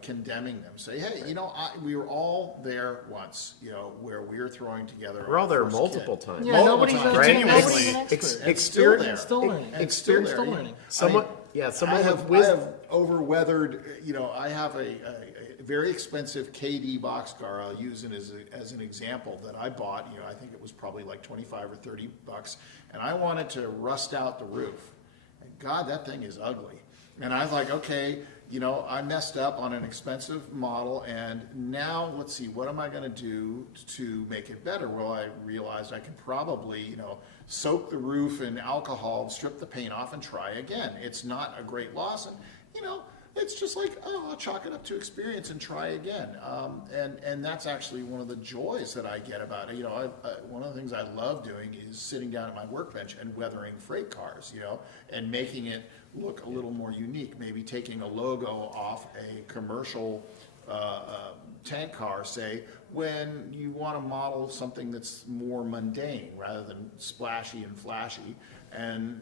condemning them. Say, hey, we were all there once. Where we were throwing together. We're all there our first multiple kid. times. Yeah, nobody's an Continuously. expert. It's still there. Still learning. It's still there. Still learning. Someone I with have wisdom. over-weathered, I have very expensive KD boxcar. I'll use it as an example that I bought. I think it was probably like 25 or 30 bucks, and I wanted to rust out the roof. And God, that thing is ugly. And I was like, okay, I messed up on an expensive model, and now let's see, what am I going to do to make it better? Well, I realized I can probably, soak the roof in alcohol, strip the paint off, and try again. It's not a great loss, and it's just like, I'll chalk it up to experience and try again. And that's actually one of the joys that I get about it. One of the things I love doing is sitting down at my workbench and weathering freight cars, and making it look a little more unique. Maybe taking a logo off a commercial tank car, say, when you want to model something that's more mundane rather than splashy and flashy, and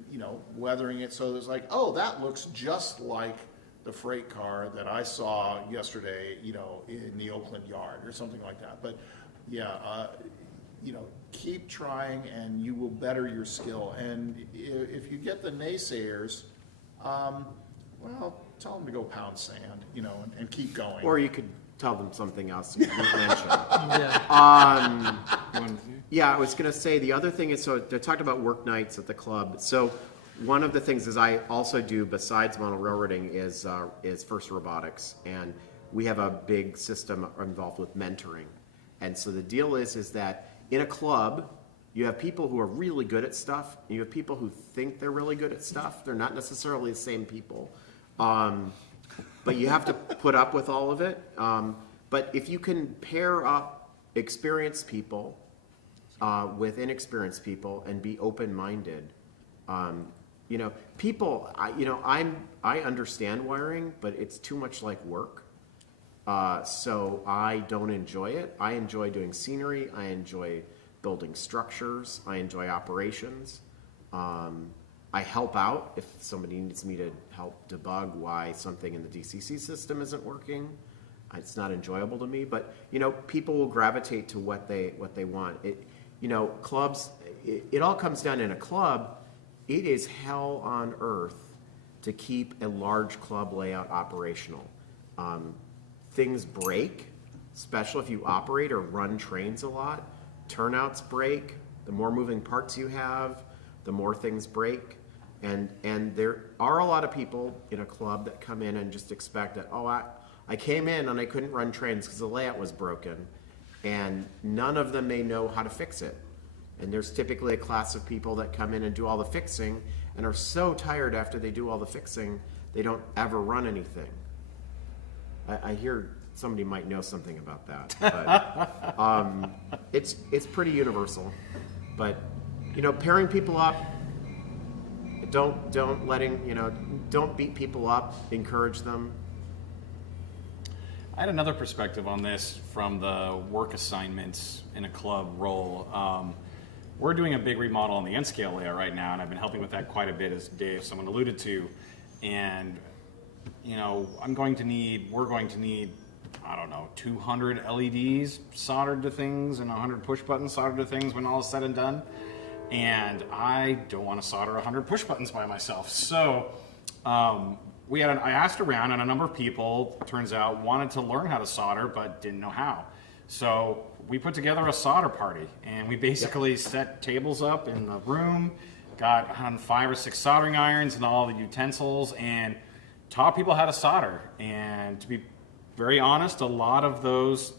weathering it so there's like, oh, that looks just like the freight car that I saw yesterday, in the Oakland yard or something like that. But yeah, keep trying and you will better your skill. And if you get the naysayers, well, tell them to go pound sand, and keep going. Or you could tell them something else you didn't mention. Yeah, I was going to say the other thing is, so they talked about work nights at the club. So one of the things is I also do besides model railroading is FIRST Robotics, and we have a big system involved with mentoring. And so the deal is that in a club, you have people who are really good at stuff, and you have people who think they're really good at stuff. They're not necessarily the same people. But you have to put up with all of it. But if you can pair up experienced people with inexperienced people and be open-minded, people, I understand wiring, but it's too much like work. So I don't enjoy it. I enjoy doing scenery. I enjoy building structures. I enjoy operations. I help out if somebody needs me to help debug why something in the DCC system isn't working. It's not enjoyable to me, but people will gravitate to what they want. Clubs. It all comes down in a club. It is hell on earth to keep a large club layout operational. Things break, especially if you operate or run trains a lot. Turnouts break. The more moving parts you have, the more things break. And there are a lot of people in a club that come in and just expect that, I came in and I couldn't run trains because the layout was broken. And none of them may know how to fix it. And there's typically a class of people that come in and do all the fixing and are so tired after they do all the fixing, they don't ever run anything. I hear somebody might know something about that, but it's pretty universal. But pairing people up, don't beat people up, encourage them. I had another perspective on this from the work assignments in a club role. We're doing a big remodel on the N-scale layout right now, and I've been helping with that quite a bit, as someone alluded to. And we're going to need, I don't know, 200 LEDs soldered to things and 100 push buttons soldered to things when all is said and done. And I don't want to solder 100 push buttons by myself. So I asked around, and a number of people, turns out, wanted to learn how to solder but didn't know how. So we put together a solder party, and we basically set tables up in the room, got on 5 or 6 soldering irons and all the utensils, and taught people how to solder. And to be very honest, a lot of those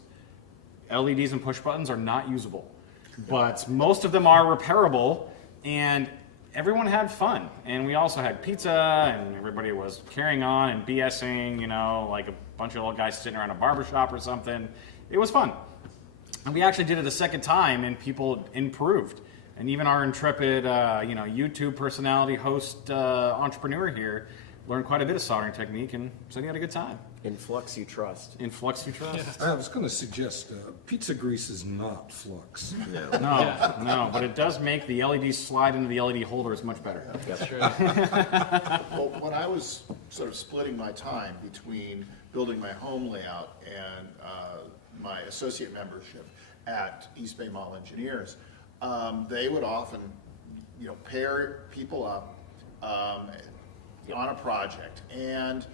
LEDs and push buttons are not usable, but most of them are repairable, and everyone had fun. And we also had pizza, and everybody was carrying on and BSing, like a bunch of old guys sitting around a barbershop or something. It was fun. And we actually did it a second time, and people improved. And even our intrepid, YouTube personality, host, entrepreneur here learned quite a bit of soldering technique, and said he had a good time. In flux you trust. In flux you trust. I was going to suggest pizza grease is not flux. No, but it does make the LEDs slide into the LED holders much better. That's true. Well, when I was sort of splitting my time between building my home layout and my associate membership at East Bay Model Engineers, they would often, pair people up on a project, and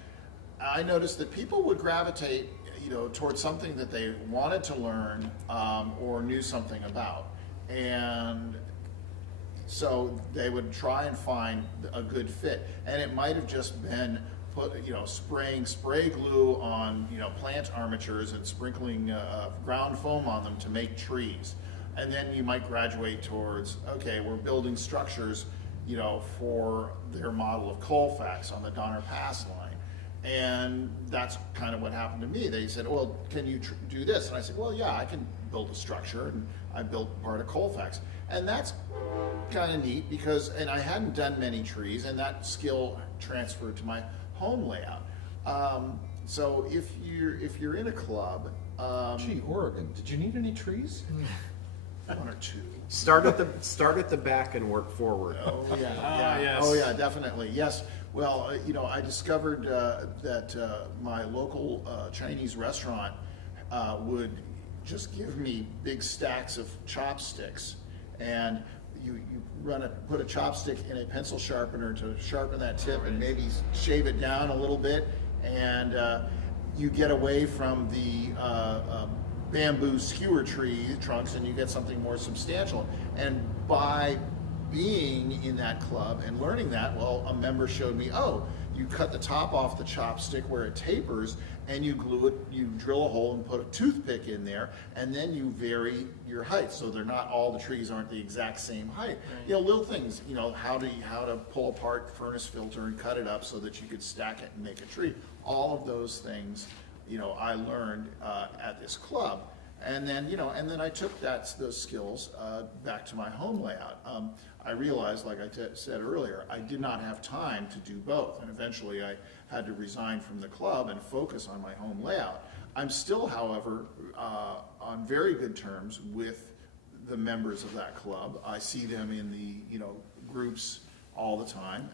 I noticed that people would gravitate, towards something that they wanted to learn or knew something about. And so they would try and find a good fit. And it might have just been spraying spray glue on, plant armatures and sprinkling ground foam on them to make trees. And then you might graduate towards, okay, we're building structures, for their model of Colfax on the Donner Pass line. And that's kind of what happened to me. They said, well, can you do this? And I said, well, yeah, I can build a structure, and I built part of Colfax. And that's kind of neat because, and I hadn't done many trees, and that skill transferred to my home layout. So if you're in a club, Gee, Oregon, did you need any trees? one or two. Start at the back and work forward. Oh yeah, yes. Oh yeah, definitely. Yes. Well, I discovered that my local Chinese restaurant would just give me big stacks of chopsticks, and you put a chopstick in a pencil sharpener to sharpen that tip and maybe shave it down a little bit, and you get away from the bamboo skewer tree trunks and you get something more substantial. And by being in that club and learning that, well, a member showed me, oh, you cut the top off the chopstick where it tapers and you glue it, you drill a hole and put a toothpick in there, and then you vary your height so they're not, all the trees aren't the exact same height. Right. Little things, how to pull apart furnace filter and cut it up so that you could stack it and make a tree. All of those things, I learned at this club. And then, I took those skills back to my home layout. I realized, like I said earlier, I did not have time to do both. And eventually I had to resign from the club and focus on my home layout. I'm still, however, on very good terms with the members of that club. I see them in the, groups all the time,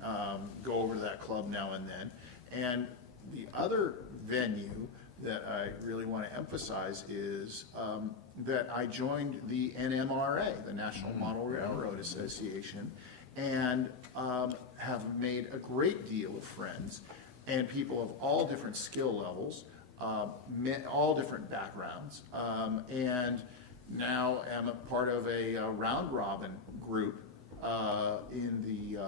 go over to that club now and then. And the other venue that I really want to emphasize is that I joined the NMRA, the National Model Railroad Association, and have made a great deal of friends and people of all different skill levels, all different backgrounds, and now am a part of a round robin group in the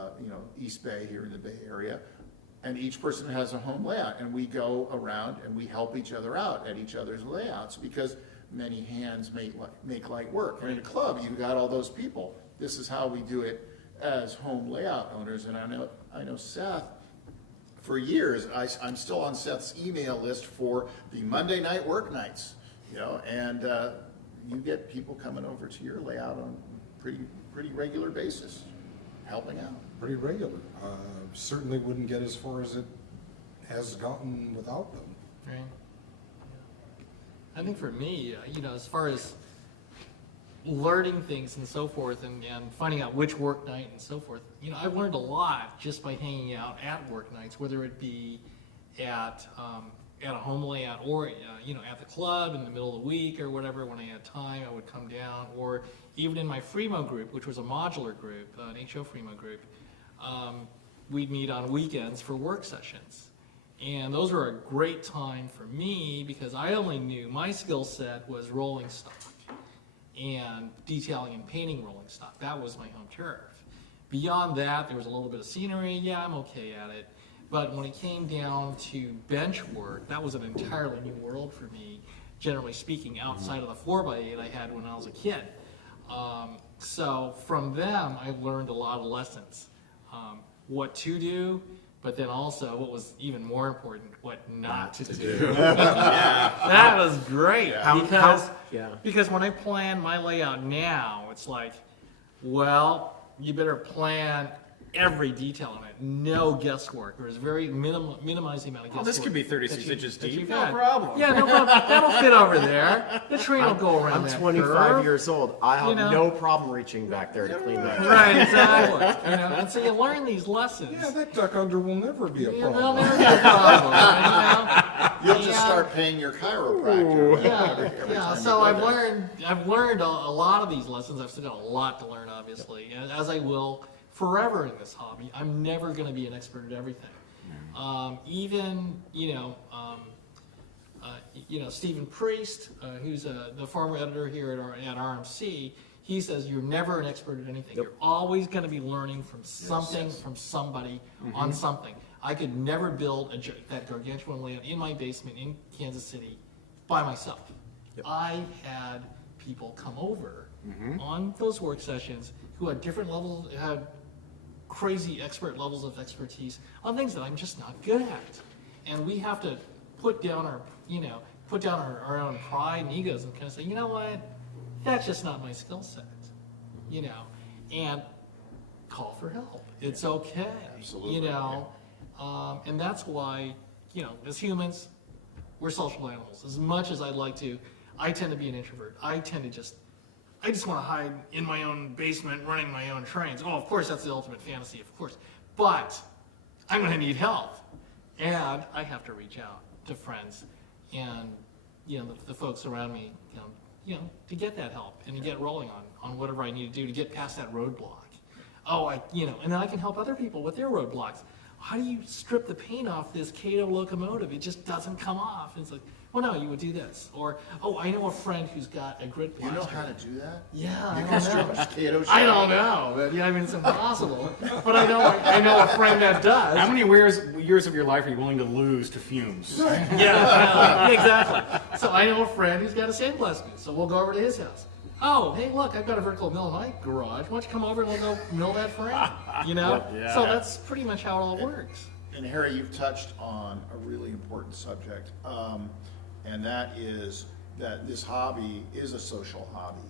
East Bay here in the Bay Area. And each person has a home layout, and we go around and we help each other out at each other's layouts because many hands make light work. And in a club, you've got all those people. This is how we do it as home layout owners. And I know Seth, for years, I'm still on Seth's email list for the Monday night work nights, and you get people coming over to your layout on pretty regular basis, helping out. Pretty regular. Certainly wouldn't get as far as it has gotten without them. Right. I think for me, as far as learning things and so forth and finding out which work night and so forth, I've learned a lot just by hanging out at work nights, whether it be at a home layout or, at the club in the middle of the week or whatever. When I had time, I would come down, or even in my Fremo group, which was a modular group, an HO Fremo group. We'd meet on weekends for work sessions. And those were a great time for me because I only knew my skill set was rolling stock and detailing and painting rolling stock. That was my home turf. Beyond that, there was a little bit of scenery. Yeah, I'm okay at it. But when it came down to bench work, that was an entirely new world for me, generally speaking, outside of the 4x8 I had when I was a kid. So from them, I learned a lot of lessons. What to do, but then also what was even more important, what not to do. That was great because when I plan my layout now, it's like, well, you better plan every detail on it. No guesswork. There's very minimizing amount of guesswork. This could be 36 inches deep. No problem. Yeah, no problem. That'll fit over there. The train will go around that I'm 25 curve. years old. I have no problem reaching back there to clean that. Right, exactly. And so you learn these lessons. Yeah, that duck under will never be a problem. They'll never be a problem. You'll just start paying your chiropractor. Every time So I've learned a lot of these lessons. I've still got a lot to learn, obviously, as I will forever in this hobby. I'm never going to be an expert at everything. Even, Stephen Priest, who's the former editor here at RMC, he says you're never an expert at anything. You're always going to be learning from something, from somebody, on something. I could never build that gargantuan layout in my basement in Kansas City by myself. I had people come over on those work sessions who had different levels, had crazy expert levels of expertise on things that I'm just not good at. And we have to put down our own pride and egos and kind of say, you know what, that's just not my skill set, and call for help. It's okay. Absolutely. And that's why, as humans, we're social animals. As much as I'd like to, I tend to be an introvert. I just want to hide in my own basement running my own trains. Oh, of course, that's the ultimate fantasy, of course. But I'm going to need help. And I have to reach out to friends and, the folks around me, to get that help and to get rolling on whatever I need to do to get past that roadblock. And then I can help other people with their roadblocks. How do you strip the paint off this Cato locomotive? It just doesn't come off. And it's like, well, no, you would do this. Or, I know a friend who's got a grit blaster. You know how to do that? Yeah, You I can don't know. strip Cato I don't know. But, it's impossible. But I know a friend that does. How many years of your life are you willing to lose to fumes? Yeah, exactly. So I know a friend who's got a sandblast booth, so we'll go over to his house. Oh, hey, look, I've got a vertical mill in my garage. Why don't you come over and we'll go mill that frame? Yeah. So that's pretty much how it all works. And Harry, you've touched on a really important subject, and that is that this hobby is a social hobby.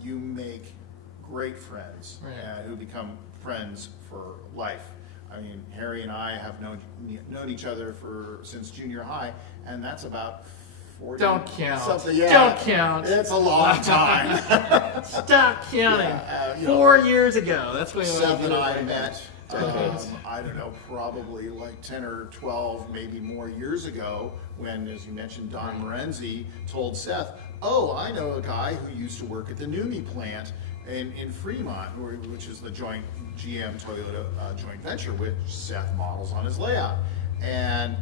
You make great friends who become friends for life. I mean, Harry and I have known each other since junior high, and that's about 40 Don't count. something. Yeah, Don't count. It's a long time. Stop counting. 4 years ago. That's when Seth and I met, I don't know, probably like 10 or 12, maybe more years ago, when, as you mentioned, Don Morenzi told Seth, I know a guy who used to work at the NUMMI plant in Fremont, which is the joint GM-Toyota joint venture, which Seth models on his layout. And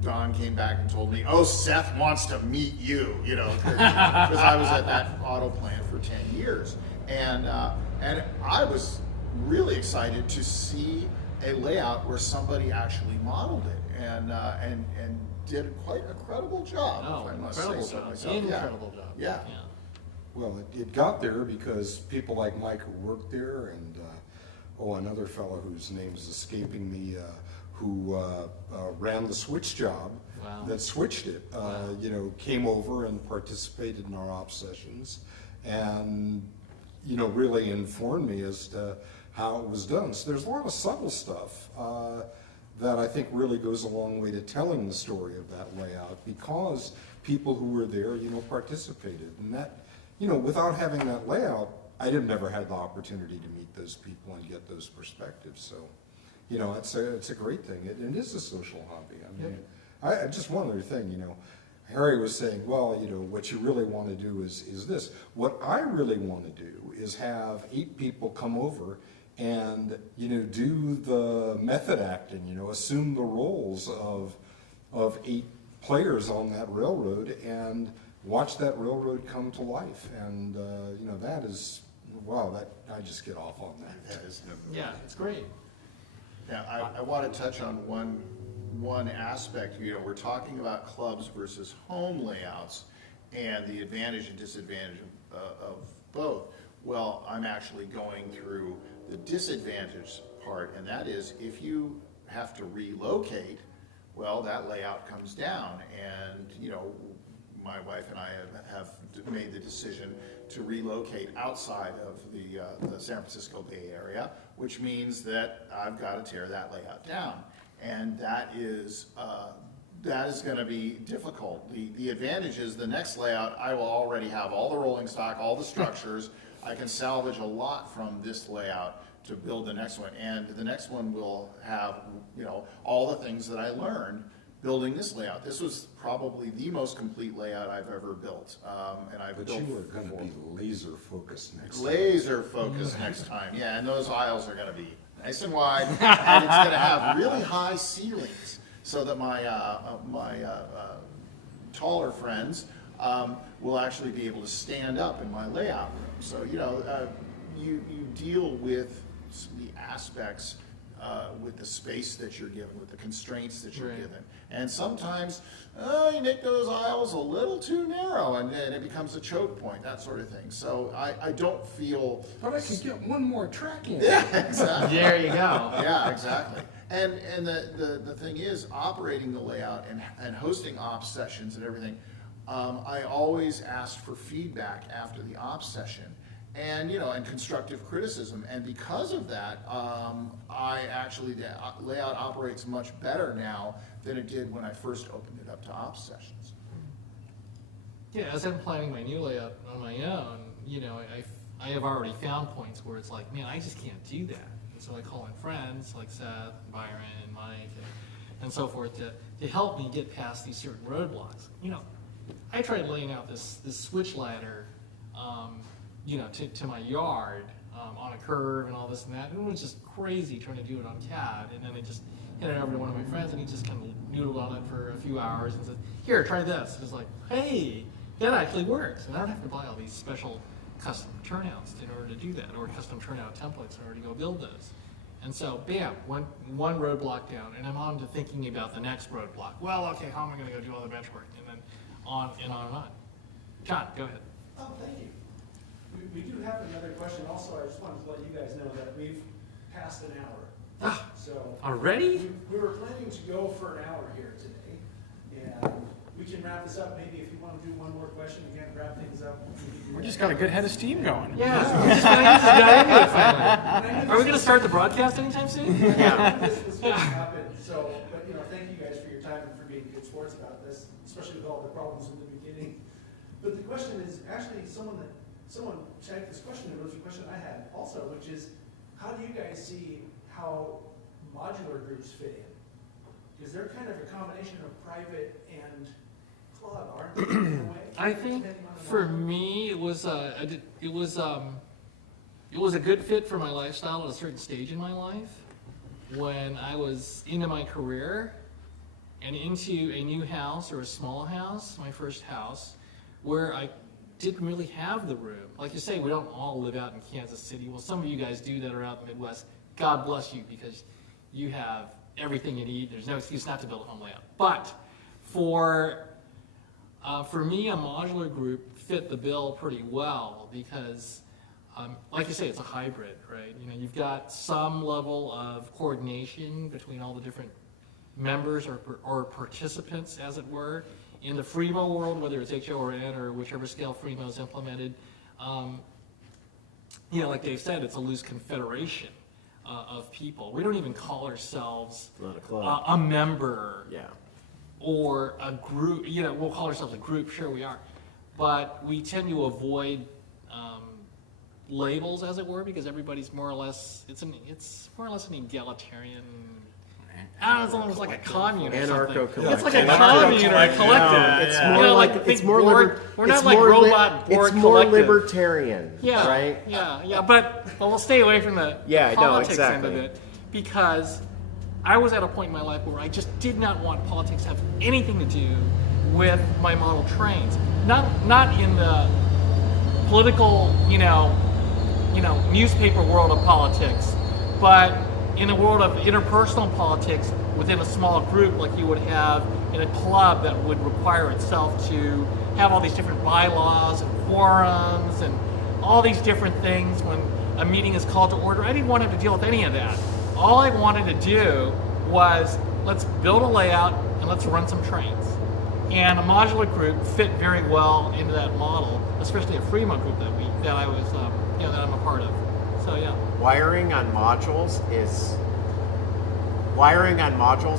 Don came back and told me, Seth wants to meet you, because I was at that auto plant for 10 years. And I was really excited to see a layout where somebody actually modeled it and did quite a credible job, if I must say so myself. Incredible job. Yeah. Well, it got there because people like Mike who worked there and, another fellow whose name's escaping me, who ran the switch job that switched it, came over and participated in our op sessions and, really informed me as to how it was done. So there's a lot of subtle stuff that I think really goes a long way to telling the story of that layout because people who were there, participated. And that, without having that layout, I'd have never had the opportunity to meet those people and get those perspectives. So, it's a great thing. It is a social hobby. I mean, I just one other thing, Harry was saying, well, what you really want to do is this. What I really want to do is have 8 people come over and, do the method acting, assume the roles of 8 players on that railroad and watch that railroad come to life. And, that is, I just get off on that. Yeah, it's great. Now, I want to touch on one aspect. We're talking about clubs versus home layouts and the advantage and disadvantage of both. Well, I'm actually going through the disadvantage part, and that is if you have to relocate, well, that layout comes down. And, my wife and I have made the decision to relocate outside of the San Francisco Bay Area, which means that I've got to tear that layout down. And that is going to be difficult. The advantage is the next layout, I will already have all the rolling stock, all the structures. I can salvage a lot from this layout to build the next one. And the next one will have, all the things that I learned building this layout. This was probably the most complete layout I've ever built. But you are going to be laser focused next time. Laser focused next time, yeah. And those aisles are going to be nice and wide, and it's going to have really high ceilings so that my taller friends will actually be able to stand up in my layout room. So, you deal with the aspects with the space that you're given, with the constraints that you're given. And sometimes you make those aisles a little too narrow and then it becomes a choke point, that sort of thing. So I don't feel... But I could get one more track in. Yeah, exactly. There you go. Yeah, exactly. And the thing is, operating the layout and hosting ops sessions and everything, I always asked for feedback after the ops session. And and constructive criticism, and because of that, the layout operates much better now than it did when I first opened it up to ops sessions. Yeah, as I'm planning my new layout on my own, I have already found points where it's like, man, I just can't do that. And so I call in friends like Seth, and Byron, and Mike, and so forth to help me get past these certain roadblocks. I tried laying out this switch ladder. To my yard on a curve and all this and that. And it was just crazy trying to do it on CAD. And then I just handed it over to one of my friends, and he just kind of noodled on it for a few hours and said, here, try this. And it's like, hey, that actually works. And I don't have to buy all these special custom turnouts in order to do that, or custom turnout templates in order to go build those. And so, bam, one roadblock down, and I'm on to thinking about the next roadblock. Well, okay, how am I going to go do all the benchwork? And then on and on and on. John, go ahead. Oh, thank you. We do have another question. Also, I just wanted to let you guys know that we've passed an hour. So already? We were planning to go for an hour here today, and we can wrap this up. Maybe if you want to do one more question, again, wrap things up. We just got a good head of steam going. Yeah. Are we going to start the broadcast anytime soon? Yeah. This was going to happen. So, but thank you guys for your time and for being good sports about this, especially with all the problems in the beginning. But the question is actually someone checked this question, and it was a question I had also, which is, how do you guys see how modular groups fit in? Because they're kind of a combination of private and club, aren't they, in a way? I think for me, it was a good fit for my lifestyle at a certain stage in my life. When I was into my career and into a new house or a small house, my first house, where I didn't really have the room. Like you say, we don't all live out in Kansas City. Well, some of you guys do that are out in the Midwest. God bless you, because you have everything you need. There's no excuse not to build a home layout. But for me, a modular group fit the bill pretty well because, like you say, it's a hybrid, right? You've got some level of coordination between all the different members or participants, as it were. In the FREMO world, whether it's HO or N or whichever scale FREMO is implemented, like Dave said, it's a loose confederation of people. We don't even call ourselves not a club, a member, yeah, or a group. We'll call ourselves a group. Sure, we are, but we tend to avoid labels, as it were, because everybody's more or less. It's more or less an egalitarian. It's almost like a commune or something. Anarcho-collective. It's like a commune or a collective. It's more we're not like robot board It's more collective. libertarian, right? Yeah. But we'll stay away from the politics end of it, because I was at a point in my life where I just did not want politics to have anything to do with my model trains. Not in the political, newspaper world of politics, but in the world of interpersonal politics within a small group like you would have in a club that would require itself to have all these different bylaws and quorums and all these different things when a meeting is called to order. I didn't want to have to deal with any of that. All I wanted to do was, let's build a layout and let's run some trains. And a modular group fit very well into that model, especially a FREMO group that I'm a part of. So yeah. Wiring on modules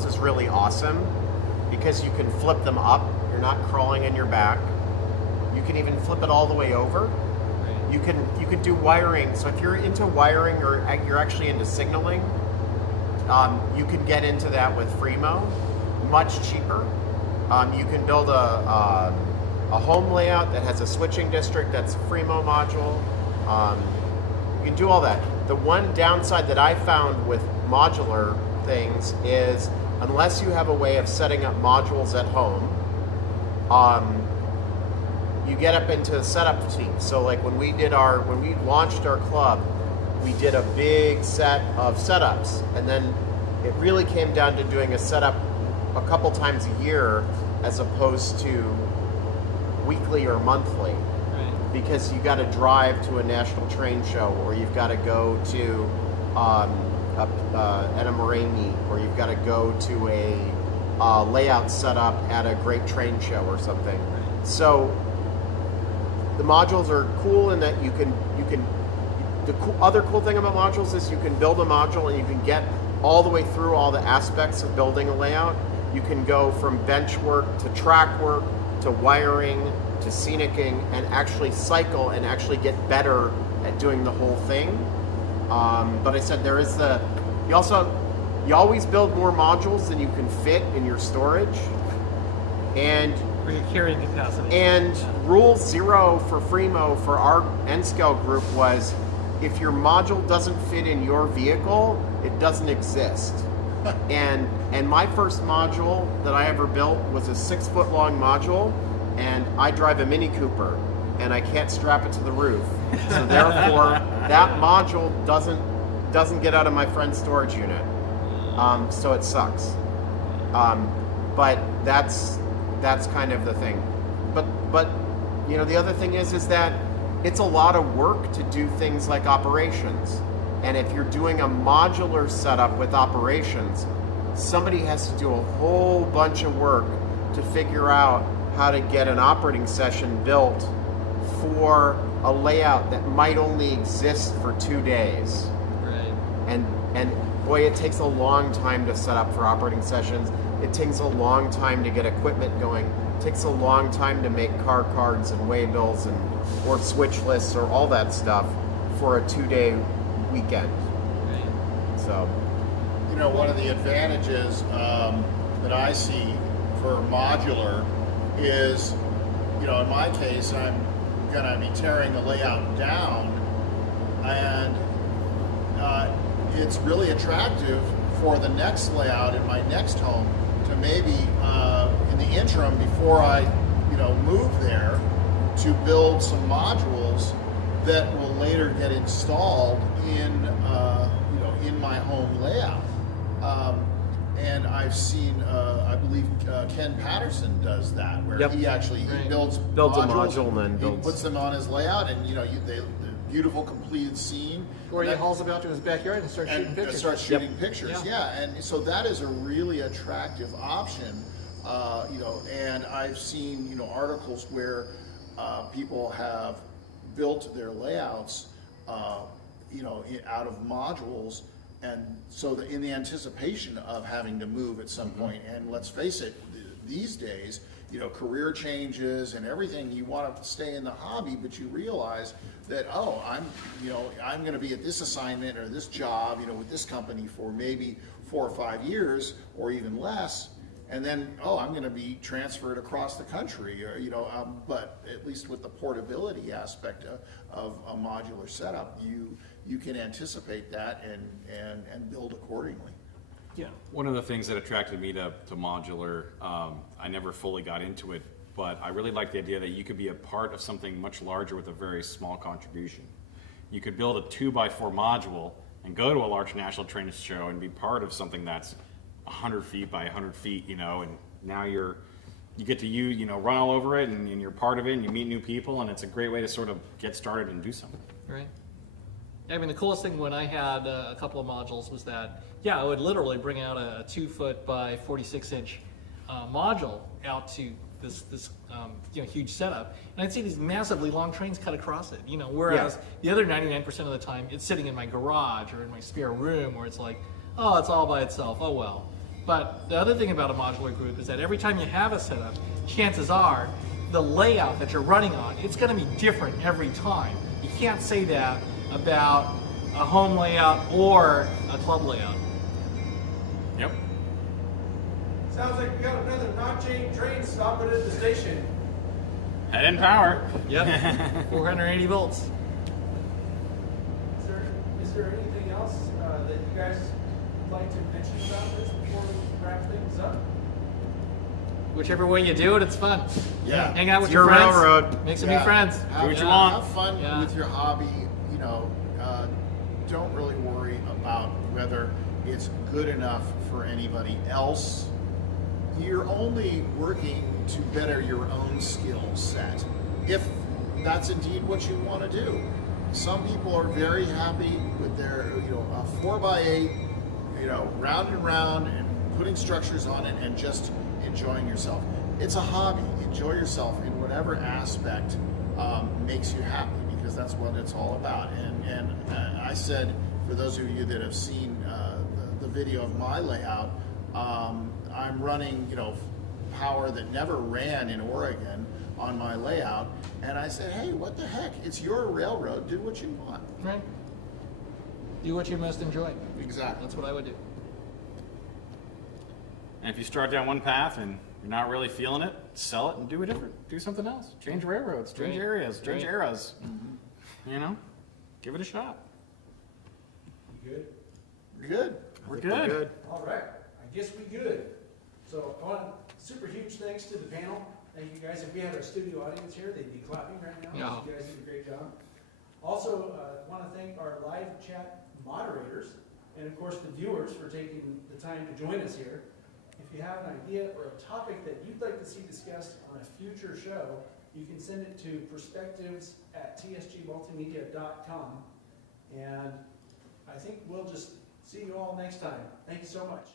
is really awesome because you can flip them up. You're not crawling on your back. You can even flip it all the way over. Right. You can do wiring. So if you're into wiring or you're actually into signaling, you can get into that with FREMO, much cheaper. You can build a home layout that has a switching district that's a FREMO module. You can do all that. The one downside that I found with modular things is, unless you have a way of setting up modules at home, you get up into a setup team. So like when we launched our club, we did a big set of setups, and then it really came down to doing a setup a couple times a year as opposed to weekly or monthly. Right. Because you got to drive to a national train show, or you've got to go to at a moraine meet, or you've got to go to a layout setup at a great train show or something. So the modules are cool in that you can the other cool thing about modules is you can build a module and you can get all the way through all the aspects of building a layout. You can go from bench work to track work to wiring to scenicking and actually cycle and actually get better at doing the whole thing. But I said there is you always build more modules than you can fit in your storage. And For your carrying capacity. And rule 0 for Fremo for our N-scale group was if your module doesn't fit in your vehicle, it doesn't exist. and my first module that I ever built was a 6-foot long module, and I drive a Mini Cooper and I can't strap it to the roof. So therefore that module doesn't get out of my friend's storage unit. So it sucks. But that's kind of the thing. But you know, the other thing is that it's a lot of work to do things like operations. And if you're doing a modular setup with operations, somebody has to do a whole bunch of work to figure out how to get an operating session built for a layout that might only exist for 2 days. Right. And boy, it takes a long time to set up for operating sessions. It takes a long time to get equipment going. It takes a long time to make car cards and waybills or switch lists or all that stuff for a 2-day weekend. Right. So, You know, one of the advantages that I see for modular is, you know, in my case, I'm going to be tearing the layout down, and it's really attractive for the next layout in my next home to maybe in the interim before I, you know, move there, to build some modules that will later get installed in, you know, in my home layout. And I've seen, I believe Ken Patterson does that, where Yep. he actually builds a modules, module and then he builds. puts them on his layout, and you know, the beautiful completed scene. Or he That- hauls them out to his backyard and starts shooting and pictures. start shooting pictures. Yeah. Yeah, and so that is a really attractive option, you know. And I've seen, you know, articles where people have built their layouts, you know, out of modules, and so in the anticipation of having to move at some point. And let's face it, these days, you know, career changes and everything, you want to stay in the hobby, but you realize that, oh, I'm going to be at this assignment or this job, you know, with this company for maybe 4 or 5 years or even less, and then, oh, I'm going to be transferred across the country, or, you know, but at least with the portability aspect of a modular setup, you can anticipate that and build accordingly. Yeah. One of the things that attracted me to modular, I never fully got into it, but I really like the idea that you could be a part of something much larger with a very small contribution. You could build a 2x4 module and go to a large national train show and be part of something that's 100 feet by 100 feet, you know, and now you get to you know, run all over it, and you're part of it, and you meet new people, and it's a great way to sort of get started and do something. Right. I mean, the coolest thing when I had a couple of modules was that, yeah, I would literally bring out a 2-foot by 46-inch module out to this you know, huge setup, and I'd see these massively long trains cut across it. You know, whereas the other 99% of the time, it's sitting in my garage or in my spare room, where it's like, oh, it's all by itself. Oh well. But the other thing about a modular group is that every time you have a setup, chances are the layout that you're running on, it's going to be different every time. You can't say that about a home layout or a club layout. Yep. Sounds like we got another non-chain train stopping at the station. Head in power. Yep. 480 volts. Is there anything else that you guys would like to mention about this before we wrap things up? whichever way you do it, it's fun. Yeah. Hang out with It's your your friends. railroad. Make some new friends. Have, Do what you want. Have fun Yeah. with your hobby. You know, don't really worry about whether it's good enough for anybody else. You're only working to better your own skill set, if that's indeed what you want to do. Some people are very happy with their, a 4x8, round and round, and putting structures on it and just enjoying yourself. It's a hobby. Enjoy yourself in whatever aspect makes you happy, because that's what it's all about. And I said, for those of you that have seen the video of my layout, I'm running, power that never ran in Oregon on my layout, and I said, hey, what the heck? It's your railroad. Do what you want. Right. Do what you most enjoy. Exactly. That's what I would do. And if you start down one path and you're not really feeling it, sell it and do a different, do something else. Change railroads, change Right. areas, change Right. eras. Give it a shot. Good? Good. We're good. All right, I guess we good. So I want super huge thanks to the panel. Thank you guys. If we had our studio audience here, they'd be clapping right now. Yeah. You guys did a great job. Also, want to thank our live chat moderators and of course the viewers for taking the time to join us here. If you have an idea or a topic that you'd like to see discussed on a future show, you can send it to perspectives@tsgmultimedia.com. And I think we'll just see you all next time. Thank you so much.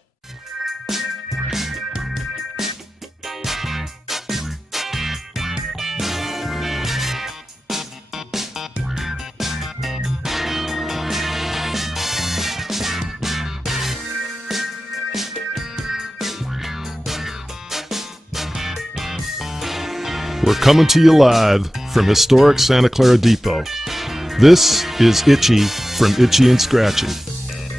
We're coming to you live from historic Santa Clara Depot. This is Itchy from Itchy and Scratchy.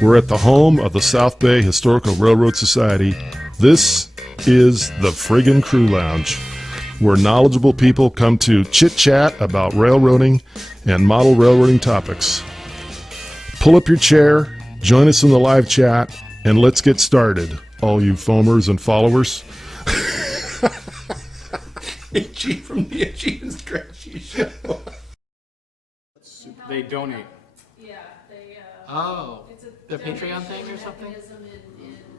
We're at the home of the South Bay Historical Railroad Society. This is the Friggin' Crew Lounge, where knowledgeable people come to chit-chat about railroading and model railroading topics. Pull up your chair, join us in the live chat, and let's get started, all you foamers and followers. Itchy from the Itchy and Scratchy show. They donate. Yeah, they, Oh, it's a the Patreon donation thing or something? mechanism in